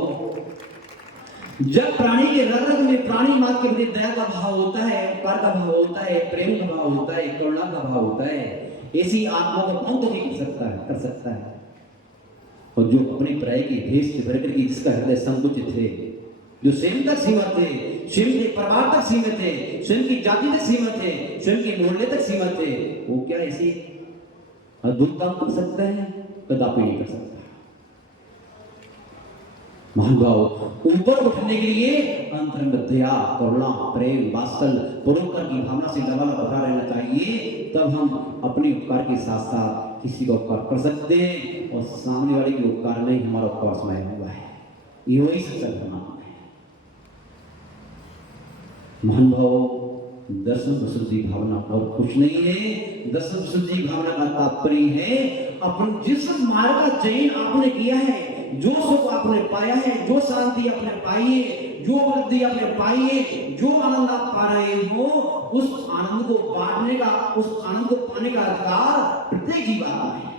जब प्राणी के रग में प्राणी माँ के प्रति दया का भाव होता है, प्यार का भाव होता है, प्रेम का भाव होता है, करुणा का भाव होता है, ऐसी आत्मा को कौन तो नहीं कर सकता है। और जो अपने प्राय के भेष से भर करके जिसका हृदय संकुचित है, जो स्वयं तक सीमित थे, स्वयं के परिवार तक सीमित थे, स्वयं की जाति तक सीमित थे, स्वयं के मोहल्ले तक सीमित थे, वो क्या ऐसी अद्भुत काम कर सकता है? कदापि नहीं कर सकता। महानुभाव, ऊपर उठने के लिए अंतरंग दया, करुणा, प्रेम, वात्सल्य, परोपकार की भावना से लगातार भरा रहना चाहिए। तब हम अपने उपकार के साथ साथ किसी का उपकार कर सकते हैं, और सामने वाले के उपकार में हमारा उपकार समाया हुआ है। ये वही सच्चा धर्म है। महानुभाव, दर्शन प्रशुद्धि भावना और कुछ नहीं है। दर्शन प्रशुद्धि भावना का तात्पर्य है अपन जिस मार्ग का चयन आपने किया है, जो सुख आपने पाया है, जो शांति आपने पाई है, जो वृद्धि आपने पाई है, जो आनंद आप पा रहे हो, उस आनंद को बांटने का, उस आनंद को पाने का अधिकार प्रत्येक जीवात्मा है।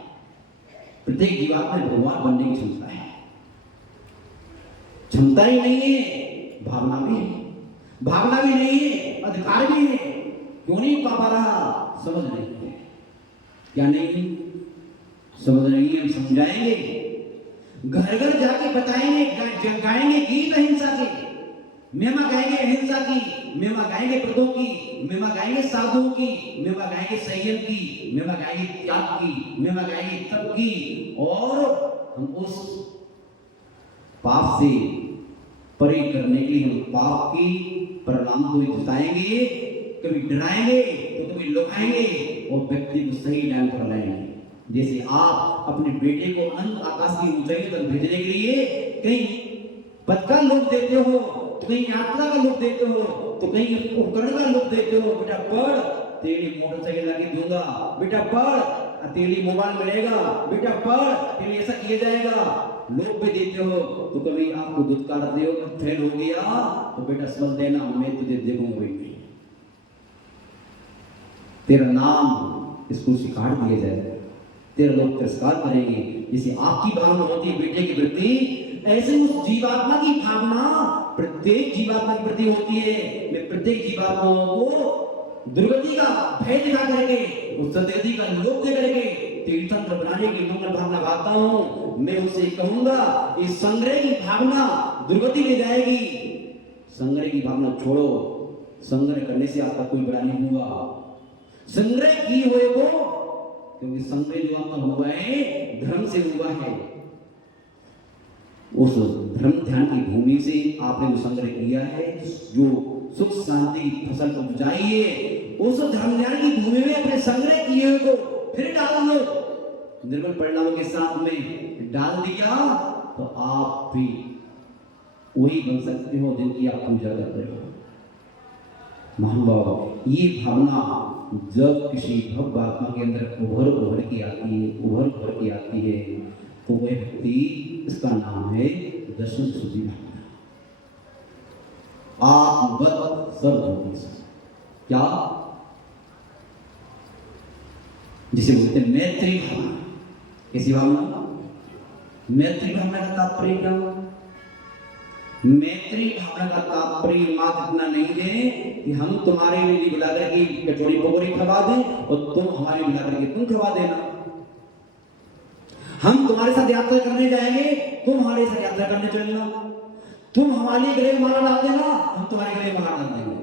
प्रत्येक जीवात्मा में भगवान बनने की क्षमता है। क्षमता ही नहीं है, भावना भी है, भावना भी नहीं है, अधिकार भी है। क्यों नहीं पा रहा? समझ नहीं है। क्या नहीं समझ नहीं है? हम समझाएंगे, घर घर जाके बताएंगे, गाएंगे गीत अहिंसा के, महिमा गाएंगे अहिंसा की, महिमा गाएंगे व्रतों की, महिमा गाएंगे साधुओं की, महिमा गाएंगे संयम की, महिमा गाएंगे त्याग की, महिमा गाएंगे तप की। और हम उस पाप से परे करने के लिए हम पाप की परिणाम को जिताएंगे, कभी डराएंगे तो कभी लुभाएंगे और व्यक्ति को सही डाल कर लाएंगे। जैसे आप अपने बेटे को अनंत आकाश की ऊंचाई तक भेजने के लिए कहीं पद का लोभ देते हो, तो कहीं यात्रा का लोभ देते हो, तो कहीं उपकरण का लोभ देते हो। बेटा पढ़, तेरी मोटरसाइकिल लाके दूंगा, बेटा पढ़, तेरी मोबाइल मिलेगा, बेटा पढ़, तेरी ऐसा किया जाएगा, लोभ भी देते हो। तो कभी आपको दुत्कारते हो, फेल हो गया तो बेटा समझ लेना मैं तुझे देखूंगा बेटी, तेरा नाम स्कूल से काट दिया जाएगा, तेरा लोग तिरस्कार करेंगे। जैसे आपकी भावना होती है बेटे के प्रति, ऐसे उस जीवात्मा की भावना प्रत्येक जीवात्मा के प्रति होती है। मैं प्रत्येक जीवात्माओं को दुर्गति का भय दिखा करके, उस सदगति का लोभ दे करके तीर्थंकर बनाने की मंगल भावना गाता हूं। मैं उनसे कहूंगा इस संग्रह की भावना दुर्गति ले जाएगी। संग्रह की भावना छोड़ो, संग्रह करने से आपका कोई बड़ा नहीं हुआ, संग्रह की हुए को, क्योंकि संग्रह जो आपका हुआ है धर्म से हुआ है। उस धर्म ध्यान की भूमि से आपने जो संग्रह किया है, जो सुख शांति फसल को बुझाई है, उस धर्म ध्यान की भूमि में अपने संग्रह किए हुए को फिर डाल दो, निर्मल परिणामों के साथ में डाल दिया तो आप भी वही बन सकते हो जिनकी आप पूजा करते हो। महानुभाव, ये भावना जब किसी भक्त आत्मा के अंदर उभर के आती है तो वह व्यक्ति, इसका नाम है दर्शन शुद्धि भावना, आत्मवत सर्वभूति। क्या? जिसे बोलते हैं मैत्री भावना। कैसी भावना? मैत्री भावना का तात्पर्य क्या? मैत्री भावना का तात्पर्य मात्र इतना नहीं है कि हम तुम्हारे लिए बुलाकर के कचौड़ी पकौड़ी खवा दें और तुम हमारे बुलाकर के तुम खवा देना। हम तुम्हारे साथ यात्रा करने जाएंगे, तुम हमारे साथ यात्रा करने चलना, तुम हमारे गले में माला डाल देना, हम तुम्हारे गले में माला डाल देंगे,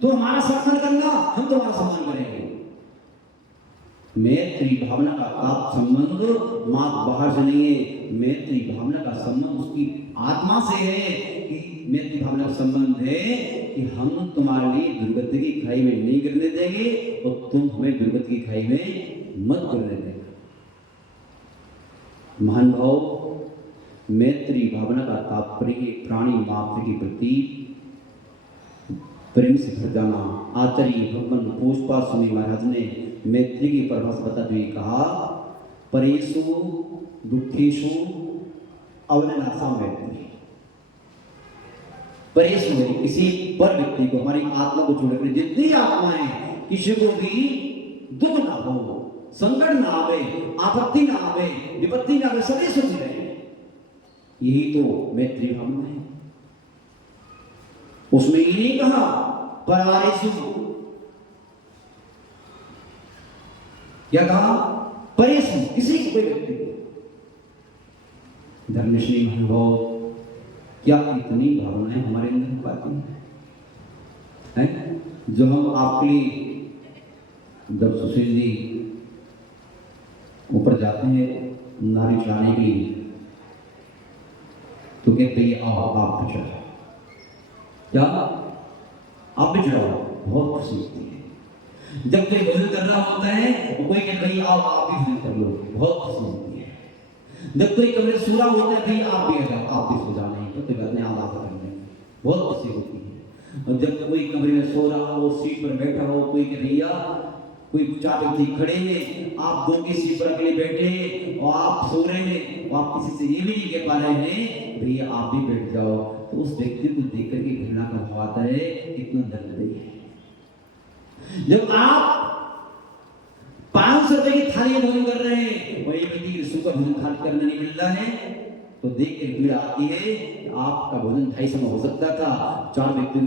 तुम हमारा सम्मान करना, हम तुम्हारा सम्मान करेंगे। मैत्री भावना का आप संबंध मात्र बाहर से नहीं है, मैत्री भावना का संबंध उसकी आत्मा से है। कि मैत्री भावना का संबंध है कि हम तुम्हारे लिए दुर्गति की खाई में नहीं गिरने देंगे और तुम हमें दुर्गति की खाई में मत गिरने देंगे। महान भाव, मैत्री भावना का तात्पर्य प्राणी मात्र के प्रति प्रेम से भर जाना। आचार्य भगवान पुष्पा स्वामी महाराज ने मैत्री की परिभाषा बताते हुए कहा, परेषु दुखेषु अवननासा मैत्री। परेषु है किसी पर व्यक्ति को, हमारी आत्मा को छोड़कर जितनी आत्माएं, किसी को भी दुख ना हो, संकट ना आवे, आपत्ति ना आवे, विपत्ति ना आवे, सभी सुखी रहे। यही तो मैत्री भावना है। उसमें ये नहीं कहा परारेषु, क्या कहा? परेषु, किसी को कोई व्यक्ति। धर्मश्री महानुभाव, क्या इतनी भावनाएं हमारे अंदर पाती हैं? जो हम आपके लिए जब सुशील जी ऊपर जाते हैं नारी चढ़ाने के लिए, तो कहते हैं आओ आप भी चढ़ाओ। क्या आप भी चढ़ाओ? बहुत खुशी होती है। जब कोई भजन कर रहा होता है तो कोई कहता है आओ आप भी भजन कर लो, बहुत खुशी होती है। जब कोई कमरे सो रहा होता है भाई आप भी आ जाओ, आप भी सो जाओ, नहीं तो कोई बात नहीं, आप करने, बहुत खुशी होती है। और जब कोई कमरे में सो रहा हो, सीट पर बैठा हो, कोई कह भैया कोई चार व्यक्ति खड़े हैं, आप दो की सीट पर अकेले बैठे हैं और आप सो रहे हैं और आप किसी से ये भी नहीं कह पा रहे हैं भैया आप भी बैठ जाओ, तो उस व्यक्ति को देख करके घृणा का भाव आता है, कितना दर्द है। जब आप 500 रुपए की थाली में भोजन कर रहे हैं और एक व्यक्ति सुबह भोजन खाली करने नहीं मिल रहा है, तो देख के पीड़ा आती है कि आपका भोजन 2:30 समय हो सकता था, 4 व्यक्ति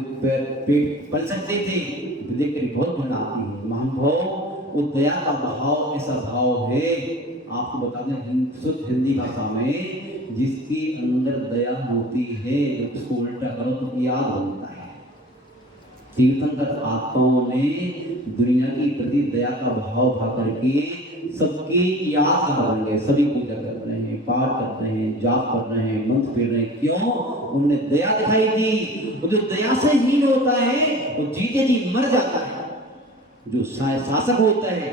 पेट पल सकते थे, तो देख कर बहुत पीड़ा आती है। महानुभाव, वो दया का भाव ऐसा भाव है, आपको बता दें शुद्ध हिंदी भाषा में, जिसके अंदर दया होती है जब उसको उल्टा करो तो याद बनता है। तीर्थंकर आत्माओं ने दुनिया की प्रति दया का भाव भा करके सबकी यादगार बन गए। सभी पूजा कर रहे हैं, पाठ कर रहे हैं, जाप कर रहे हैं, मंत्र पढ़ रहे हैं। क्यों? उन्होंने दया दिखाई थी। वो जो दया से हीन होता है वो जीते जी मर जाता है। जो शासक होता है,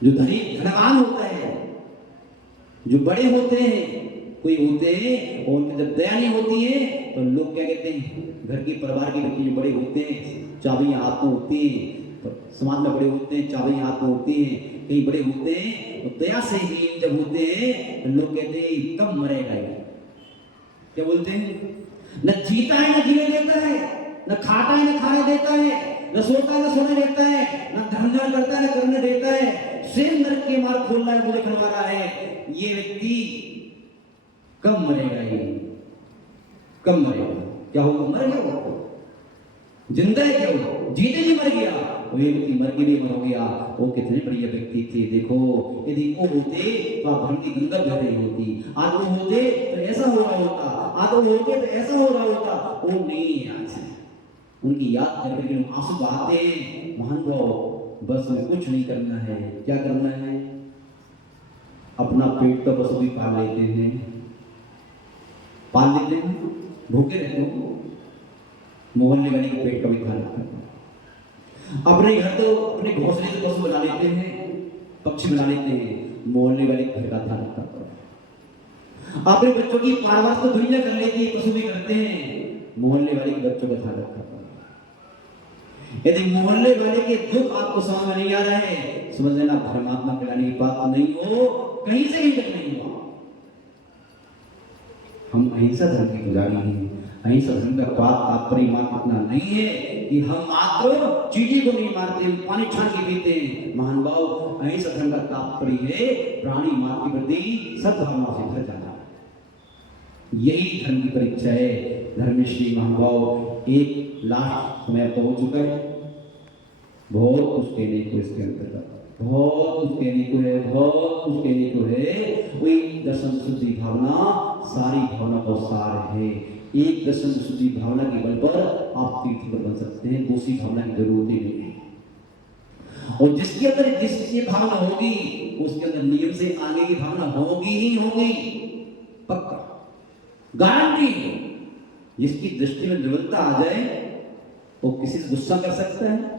जो धनवान होता है, जो बड़े होते हैं, कोई होते हैं और उनकी जब दया नहीं होती है तो लोग क्या कहते हैं, घर की परिवार के व्यक्ति जो बड़े होते हैं चाबियां हाथ में होती हैं, तो समाज में बड़े होते हैं चाबियां हाथ में होती हैं, कहीं बड़े होते हैं तो दया से ही जब होते हैं तो लोग कहते हैं कब मरेगा ये। क्या बोलते हैं? न जीता है न जीने देता है, न खाता है न खाने देता है, न सोता है न सोने देता है, न धंधा करता है न करने देता है, सिर नरक के मार्ग खोलना है मुझे खिलवा रहा है। ये व्यक्ति कब मरेगा? ये कब मरेगा? क्या होगा? मर गया वो, जिंदा है क्या वो? जीते जी मर गया। वो ये व्यक्ति मर के भी मर गया। वो कितने बढ़िया व्यक्ति थे। देखो यदि वो होते तो आप धर्म की गंगा बह रही होती, आज वो होते तो ऐसा हो रहा होता, आज वो होते तो ऐसा हो रहा होता। वो नहीं है आज, उनकी याद करके आंसू बहाते हैं। महानुभाव, बस में कुछ नहीं करना है। क्या करना है? अपना पेट का पशु भी पाल लेते हैं, भूखे रहते हो, मोहल्ले वाले के पेट का भी ख्याल रखते हैं। अपने घर तो अपने घोंसले से पशु बना लेते हैं, पक्षी बना लेते हैं, मोहल्ले वाले घर का ध्यान रखता है। अपने बच्चों की परवरिश तो दुनिया कर लेती है, पशु भी करते हैं, मोहल्ले वाले के बच्चों का ध्यान रखता है। यदि मोहल्ले वाले के दुख आपको समझ में नहीं आ रहा है, समझ लेना परमात्मा खिलाने की बात नहीं हो, कहीं से ही तक नहीं हुआ। हम अहिंसा धर्म के पुजारी हैं। अहिंसा धर्म का तात्पर्य मात्र इतना नहीं है कि हम मात्र चीटी को नहीं मारते, पानी छान के पीते हैं। महानुभाव, अहिंसा धर्म का तात्पर्य है प्राणी मात्र के प्रति सद्भावना से भर जाना। यही धर्म की परीक्षा है। धर्मश्री महानुभाव, एक लास्ट समय पहुंच चुका है। बहुत कुछ कहने को इसके अंतर्गत, बहुत कुछ कहने को है, बहुत कुछ कहने को है। वही दर्शन शुद्धि भावना सारी भावना का सार है। एक दर्शन शुद्धि भावना के बल पर आप तीर्थंकर बन सकते हैं, दूसरी भावना की जरूरत ही नहीं है। और जिसके अंदर जिसकी भावना होगी उसके अंदर नियम से आगे की भावना होगी ही होगी, पक्का गारंटी है। जिसकी दृष्टि में निर्बलता आ जाए वो किसी से गुस्सा कर सकता है।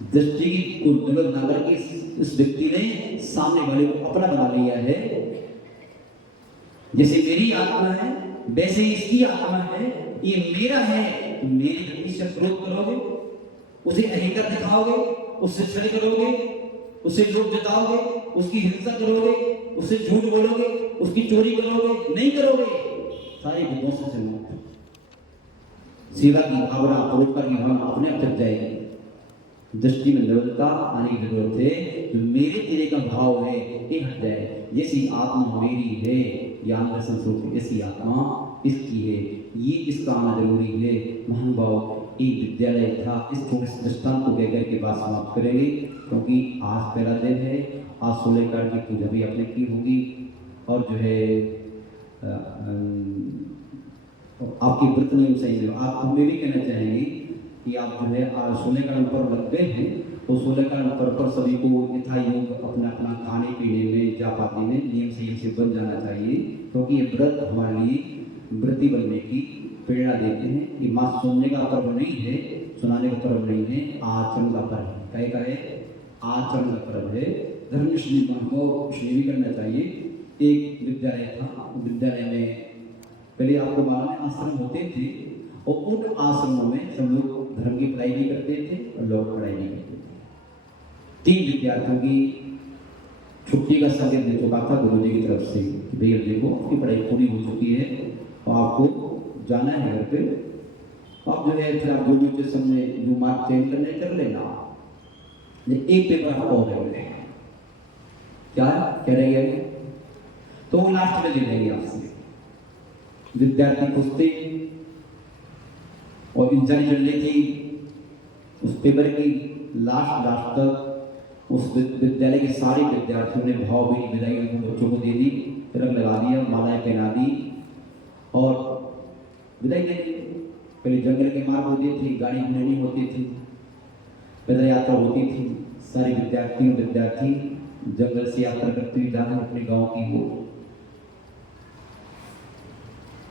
दृष्टि को निर्बल ना करके इस व्यक्ति ने सामने वाले को अपना बना लिया है। जैसे मेरी आत्मा है वैसे ही इसकी आत्मा है, ये मेरा है। तो मेरी व्यक्ति से क्रोध करोगे, उसे अहंकार दिखाओगे, उससे छल करोगे, उसे लोभ जताओगे, उसकी हिंसा करोगे, उससे झूठ बोलोगे, उसकी चोरी करोगे, नहीं करोगे। सारे विध्वंसों से मुक्त, सेवा की भावना, परोपकार की भावना अपने आप जग जाएगी। दृष्टि में निर्बलता आने की जरूरत है। जो मेरे तेरे का भाव है ये हट जाए। जैसी आत्मा मेरी है, ज्ञान दर्शन स्वरूप ऐसी आत्मा इसकी है, ये इसका आना जरूरी है। महानुभाव, एक विद्यालय था। इसको इस दृष्टांत को कहकर के बात समाप्त करेंगे, क्योंकि आज पहला दिन है। आज 16 कार्ड की पूजा भी आपने की होगी, और जो है आपकी व्रत नियम सही है। आप हमें भी कहना चाहेंगे कि आप जो है 16 कार्ड पर लग गए हैं, तो 16 कार्ड पर सभी को यथा योग अपना अपना खाने पीने में, जापाती में नियम सही से बन जाना चाहिए, क्योंकि ये व्रत हमारे लिए व्रती बनने की प्रेरणा देते हैं। ये माँ सुनने का पर्व नहीं है, सुनाने का पर्व नहीं है, आचरण का पर्व है। कहे का है? आचरण का पर्व है। धर्मश्री को भी करना चाहिए। एक विद्यालय था, विद्यालय में पहले आपको मालूम है आश्रम होते थे, और उन आश्रमों में सब लोग धर्म की पढ़ाई भी करते थे और लोग पढ़ाई नहीं करते थे। 3 विद्यार्थियों की छुट्टी का संकेत दे चुका था गुरु जी की तरफ से, भैया देखो आपकी पढ़ाई पूरी हो चुकी है और आपको जाना है घर पे। अब जो है फिर आप जो भी समय जो मार्क चेंज करने कर लेना। एक पेपर आपको हो गया, क्या रह गया? तो वो लास्ट में ले लेंगे आपसे। विद्यार्थी पूछते और इंतजारी चल रही थी उस पेपर की, लास्ट तक उस विद्यालय के सारे विद्यार्थियों ने भावभीनी विदाई उन बच्चों को दे दी, तिलक लगा दिया, मालाएं पहना दी और विदाई दे दी। पहले जंगल के मार्ग होते थे, गाड़ी घोड़े नहीं होती थी, पैदल यात्रा होती थी। सारे विद्यार्थी जंगल से यात्रा करते हुए जा रहे हैं अपने गांव की ओर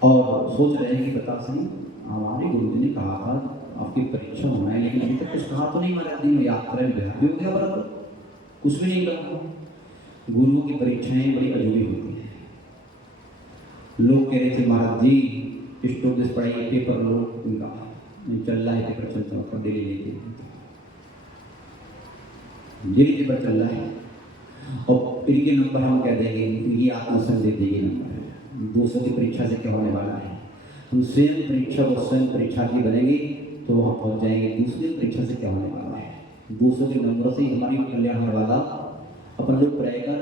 और सोच रहे हैं कि बता सही हमारे गुरुजी ने कहा था आपकी परीक्षा होना है, लेकिन अभी तक कुछ कहा तो नहीं। महाराज दिन यात्रा में भी हो गया बराबर, कुछ भी नहीं कहा। गुरुओं की परीक्षाएं बड़ी अजूबी होती है। लोग कह रहे थे महाराज जी स्टोकेस पढ़ाइए, पेपर लो, उनका चल रहा है, पेपर चलता है, डेली पेपर चल रहा है और इनके नंबर हम कह देंगे, इनकी आत्मसंग दे देंगे नंबर। 200 की परीक्षा से क्या होने वाला है, हम स्वयं परीक्षा को स्वयं परीक्षार्थी बनेंगे तो वहाँ पहुँच जाएंगे। दूसरी परीक्षा से क्या होने वाला है, 200 के नंबरों से हमारी कल्याण होने वाला। अपन लोग पढ़ाएगा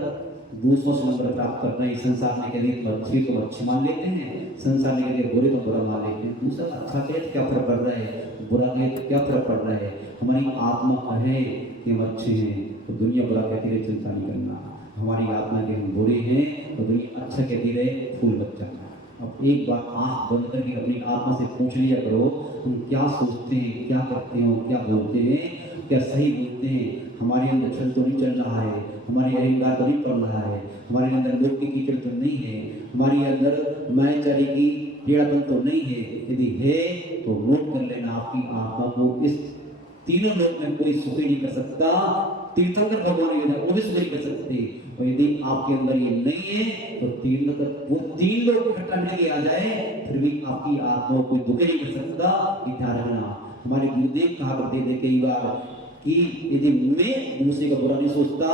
200 से नंबर प्राप्त करना है। संसार में कभी तो अच्छी तो अच्छी मान लेते हैं, संसार में कभी बुरे तो बुरा मान लेते हैं। दूसरा अच्छा कहे तो क्या फर्क पड़ रहा है, बुरा कहे तो क्या फर्क पड़ रहा है। हमारी आत्मा कहे कि हम अच्छे हैं तो दुनिया बुरा कहती रहे, चिंता नहीं करना। हमारी आत्मा के हम बुरे हैं तो दुनिया अच्छा कहती रहे, फूल बच जाना। अब एक बार आँख बंद करके अपनी आत्मा से पूछ लिया करो, तुम क्या सोचते हैं, क्या करते हो, क्या बोलते हैं, क्या सही बोलते हैं। हमारे अंदर छल तो नहीं चल रहा है, हमारे अहंकार तो नहीं पड़ रहा है, हमारे अंदर लोभ की कीचड़ तो नहीं है, हमारे अंदर मायाचारी की टेढ़ापन तो नहीं है। यदि है तो नोट कर लेना, आपकी आत्मा को इस तीनों लोक में कोई सुख नहीं कर सकता। तीर्थंकर भगवान वो भी सुख नहीं कर सकते। और यदि आपके अंदर ये नहीं है तो तीन लोग इकट्ठा मिलके आ जाए फिर भी आपकी आत्मा को दुख नहीं कर सकता। ध्यान रखना। हमारे गुरुदेव कहा करते थे कई बार कि यदि मैं दूसरे का बुरा नहीं सोचता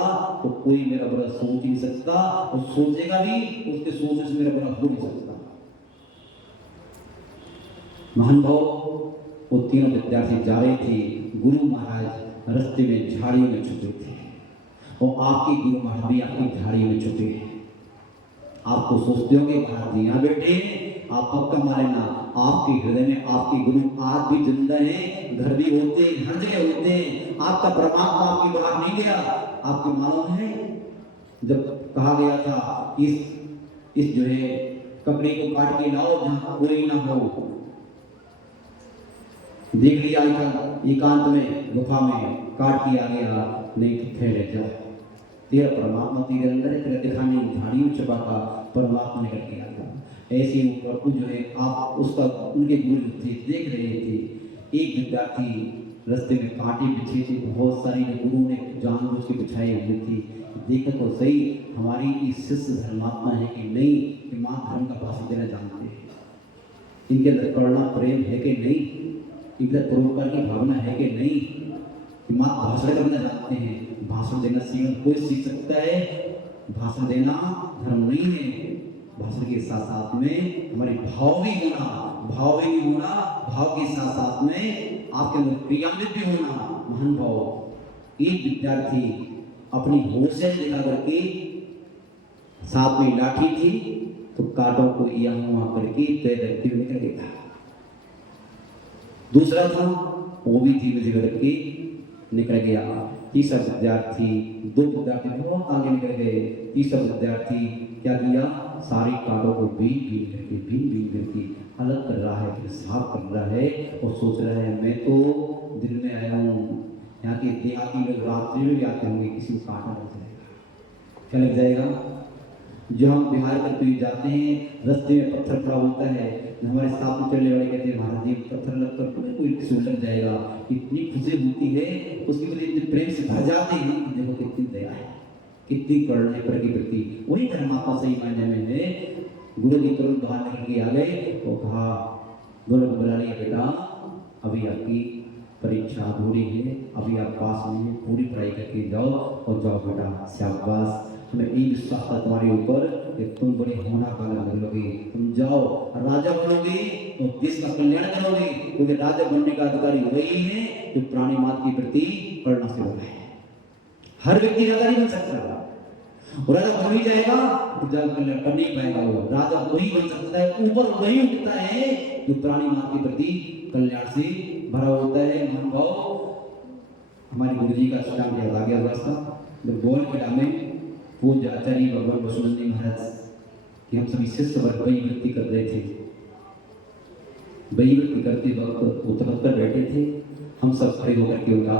तो कोई मेरा बुरा सोच नहीं सकता, और सोचेगा भी उसके सोचने से मेरा बुरा हो नहीं सकता। महान भाव वो तीनों विद्यार्थी जा रहे थे, गुरु महाराज रास्ते में झाड़ियों में छुपे थे और आपके गुरु महाराज भी आपकी झाड़ियों में छुपे हैं। आपको सोचते होंगे महाराज जी यहाँ बैठे, आप पक्का मान लेना आपके हृदय में आपके गुरु आज भी जिंदा हैं, घर भी होते हैं, हर जगह होते हैं। आपका परमात्मा आपके बाहर नहीं गया। आपको मालूम है जब कहा गया था इस जो है कपड़े को काट के लाओ जहाँ कोई ना हो, देख लिया एकांत में गुफा में काट के आ गया, नहीं तो फैले जा। तेरा परमात्मा तेरे अंदर है, तेरा दिखाने झाड़ियों छुपा का परमात्मा निकल के आता। ऐसे प्रभु जो है आप उसका उनके गुरु थे देख रहे थे। एक विद्यार्थी रास्ते में कांटे बिछे थे, बहुत सारी गुरु ने जानबूझ के बिछाए हुए थे। देखा तो सही हमारी इस शिष्य धर्मात्मा है कि नहीं, कि माँ धर्म का भाषण देना जानते हैं, इनके अंदर करुणा प्रेम है कि नहीं, इधर परोपकार की भावना है कि नहीं, माँ भाषण करना जानते हैं। भाषण देना कोई सीख सकता है, भाषण देना धर्म नहीं है। भाषण के साथ साथ में हमारे भाव भी होना, भाव के साथ साथ में आपके अंदर क्रियान्वित भी होना। महान भाव एक विद्यार्थी अपनी होश से दिखा करके साथ में लाठी थी तो कांटों को यहाँ वहां करके पैर रखते हुए निकल गया। दूसरा था वो भी धीरे करके निकल गया। तीसरा विद्यार्थी, दो विद्यार्थी बहुत आगे निकल गए। तीसरा विद्यार्थी क्या किया, सारे कांटों को बीन करके अलग कर रहा है, फिर साफ कर रहा है और सोच रहा है मैं तो दिन में आया हूँ, यहाँ के देहाती लोग रात्रि में भी आते होंगे, किसी को कांटा लग जाएगा। क्या लग जाएगा? जो हम बिहार करते हुए जाते हैं, रास्ते में पत्थर पड़ा होता है, हमारे साथ में चलने वाले कहते हैं महाराज जी पत्थर लगकर तुम्हें कोई किसी लग जाएगा। इतनी खुशी होती है, उसकी वजह इतने प्रेम से भर जाते हैं कि देखो कितनी दया है, कितनी करुणा है पर की प्रति। वही धर्मात्मा सही मायने में है। गुरु जी तुरंत बाहर निकल के आ गए और कहा गुरु बुला लिया, बेटा अभी आपकी परीक्षा अधूरी है, अभी आप पास नहीं है, पूरी पढ़ाई करके जाओ और जाओ बेटा, शाबाश। हमें यही विश्वास था तुम्हारे ऊपर कि तुम बड़े होना काला बनोगे, तुम जाओ राजा बनोगे तो देश का कल्याण करोगे, क्योंकि राजा बनने का अधिकारी वही है जो प्राणी मात्र के प्रति करुणा से बना है। हर व्यक्ति राजा नहीं बन सकता, और राजा बन ही जाएगा तो जब कल्याण कर नहीं पाएगा, वो राजा वही बन सकता है, ऊपर वही उठता है जो प्राणी मात्र के प्रति कल्याण से भरा होता है। महानुभाव, हमारे गुरु जी का अष्टांग याद आ गया रास्ता जब बोल किला में पूज्य आचार्य भगवान वसुनंदी महाराज कि हम सभी शिष्य वर्ग वही वृत्ति कर रहे थे, वही वृत्ति करते वक्त उतर कर बैठे थे। हम सब खड़े होकर के उनका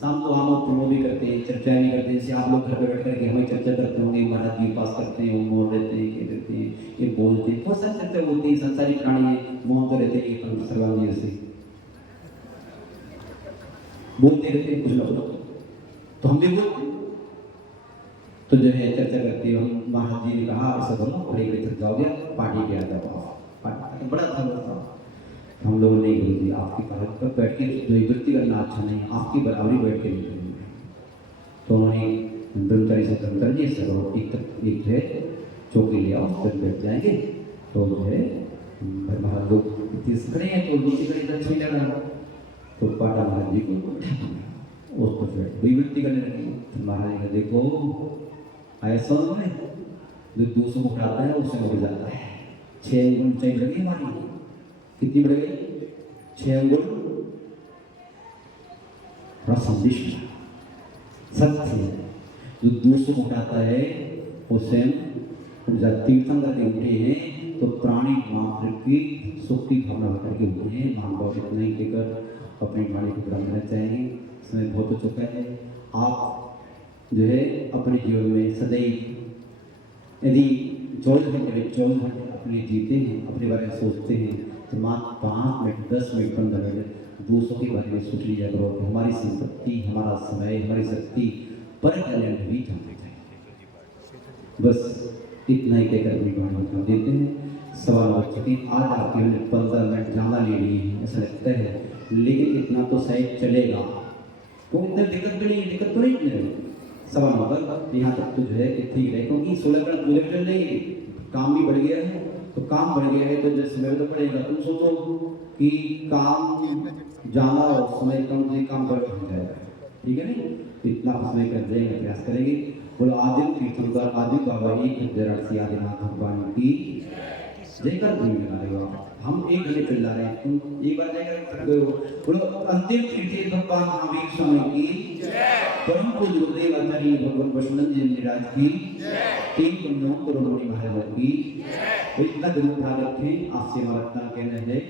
शाम को आमोद प्रमोद भी करते हैं, चर्चा भी करते हैं। जैसे आप लोग घर पे बैठ करके हमें चर्चा करते होंगे, महाराज जी पास करते हैं, वो मोह रहते हैं, क्या करते हैं, ये बोलते हैं, बहुत सारी चर्चा होती है। संसारिक प्राणी है, मोह तो रहते हैं, ये सर्वांगी से बोलते रहते हैं कुछ ना कुछ, तो हम भी बोलते तो जो है चर्चा करते हैं। हम महाराज जी ने कहा ऐसा करो, बड़े बड़े थक जाओगे, पार्टी पे आ जाओ, पार्टी बड़ा था। हम लोगों ने गुरु जी आपकी बात पर बैठ के द्वैवृत्ति करना अच्छा नहीं, आपकी बराबरी बैठ के नहीं करेंगे। तो उन्होंने ब्रह्मचारी से ब्रह्मचारी जी ऐसा करो, एक जो है चौकी ले आओ, उस पर बैठ जाएंगे। तो जो है महाराज लोग खड़े हैं तो नीचे खड़े दक्षिण लगा, तो पाटा महाराज जी को उसको द्वैवृत्ति करने लगे। महाराज जी ने देखो ऐसा है जो दूसरों को उठाता है उससे उड़ जाता है। 6 अंगुल ऊंचाई लगी हमारी, कितनी बढ़ गई? 6 अंगुल सत्य जो दूसरों को उठाता है उससे तीर्थंकर के उठे हैं तो प्राणी मात्र की सुख की भावना करके उठे हैं। महानुभाव इतना ही लेकर अपने वाणी को ग्रहण करना चाहिए। समय बहुत हो चुका है। आप जो है अपने जीवन में सदैव यदि 24 घंटे अपने जीते हैं, अपने बारे में सोचते हैं तो मात्र 5 मिनट 10 मिनट 15 मिनट दूसरों के बारे में सोच लिया करो कि हमारी संपत्ति, हमारा समय, हमारी शक्ति पर कल्याण भी जाना चाहिए। बस इतना ही कहकर अपनी वाणी को देते हैं। सवाल बच्चों की आज आपके हमने 15 मिनट ज़्यादा ले लिए हैं ऐसा लगता है, लेकिन इतना तो शायद चलेगा, तो इतना दिक्कत तो नहीं है। सवाल होगा यहाँ तक तो जो है कि ठीक है, क्योंकि 16 मिनट पूरे चल रही है, काम भी बढ़ गया है। तो काम बढ़ गया है तो जैसे समय तो पड़ेगा। तुम सोचो कि काम ज़्यादा और समय कम से काम कर जाएगा, ठीक है नहीं? इतना समय कर देंगे, प्रयास करेंगे। बोलो आदिम तीर्थंकर आदिम बाबा एक जरासी आदिनाथ भगवान की जयकर भूमि लगा रहे हो। हम एक घंटे चल रहे हैं, तुम एक बार जाकर थक गए हो। बोलो अंतिम तीर्थ भगवान महावीर स्वामी की परम पूज्य गुरुदेव आचार्य भगवान वसुनंद जी महाराज की 3 पुण्यों करोड़ों महाराज की। तो इतना जरूर ध्यान रखें। आपसे हमारा इतना कहना है,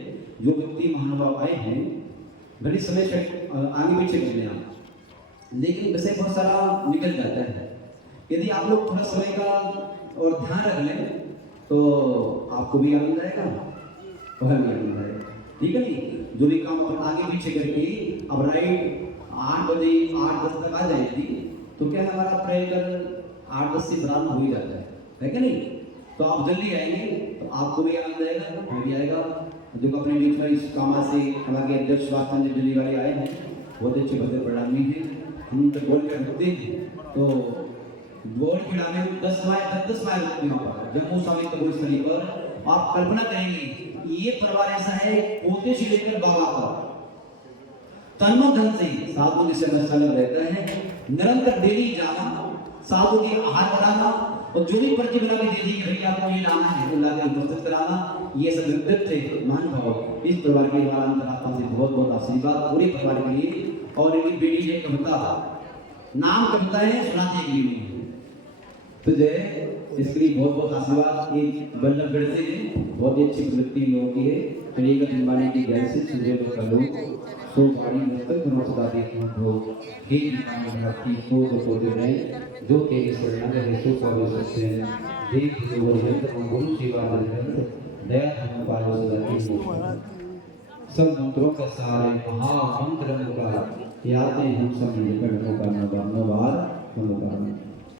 जो व्यक्ति महानुभाव आए हैं भले समय से आगे पीछे चले आप, लेकिन विषय बहुत सारा निकल जाता है। यदि आप लोग थोड़ा समय का और ध्यान रख लें तो आपको भी आनंद आएगा और हमें भी आनंद आएगा, ठीक है नहीं? जो भी काम अपन आगे पीछे करके अब राइट 8 बजे 8-10 तक आ जाएगी तो क्या हमारा प्रेयर कर 8-10 से प्रारंभ हो ही जाता है क्या नहीं? तो आप जल्दी आएंगे तो आपको भी आनंद आएगा, हमें भी आएगा। जो अपने बीच में इस कामा से हमारे अध्यक्ष स्वास्थ्य दिल्ली वाले आए हैं, बहुत अच्छे भद्र प्रणामी हैं। हम तो बोल कर रुकते हैं तो बोल खिला में 10 माइल जम्मू स्वामी कबूल पर आप कल्पना करेंगे ये परिवार ऐसा है, पोते से लेकर बाबा का तन्मो धन से साधु की सेवा चालू रहता है। निरंतर डेली जाना, साधु के आहार कराना और जो भी पर्ची बना के दे दी कि भैया आपको ये लाना है वो लाकर उपस्थित कराना, ये सब विद्युत थे महानुभाव। इस परिवार के हमारा अंतरात्मा से बहुत बहुत आशीर्वाद पूरे परिवार के लिए। और इनकी बेटी ये कविता नाम कविता है सुनाती है तो जय इसके लिए बहुत बहुत आशीर्वाद। एक बल्लभगढ़ से बहुत ही अच्छी प्रवृत्ति लोगों की है। करेगा अंबानी की गैर से सूर्य लोग का लोग सो गाड़ी मस्तक बनो सदा देखना हो हे की सो तो दे रहे जो के स्वर्ण रहे सो पालो सकते हैं देख जो वर्जन गुरु सेवा मंत्र दया धर्म पालो सदा की सब मंत्रों का सारे महामंत्र का यादें हम सब मिलकर नमो का नवार नमो का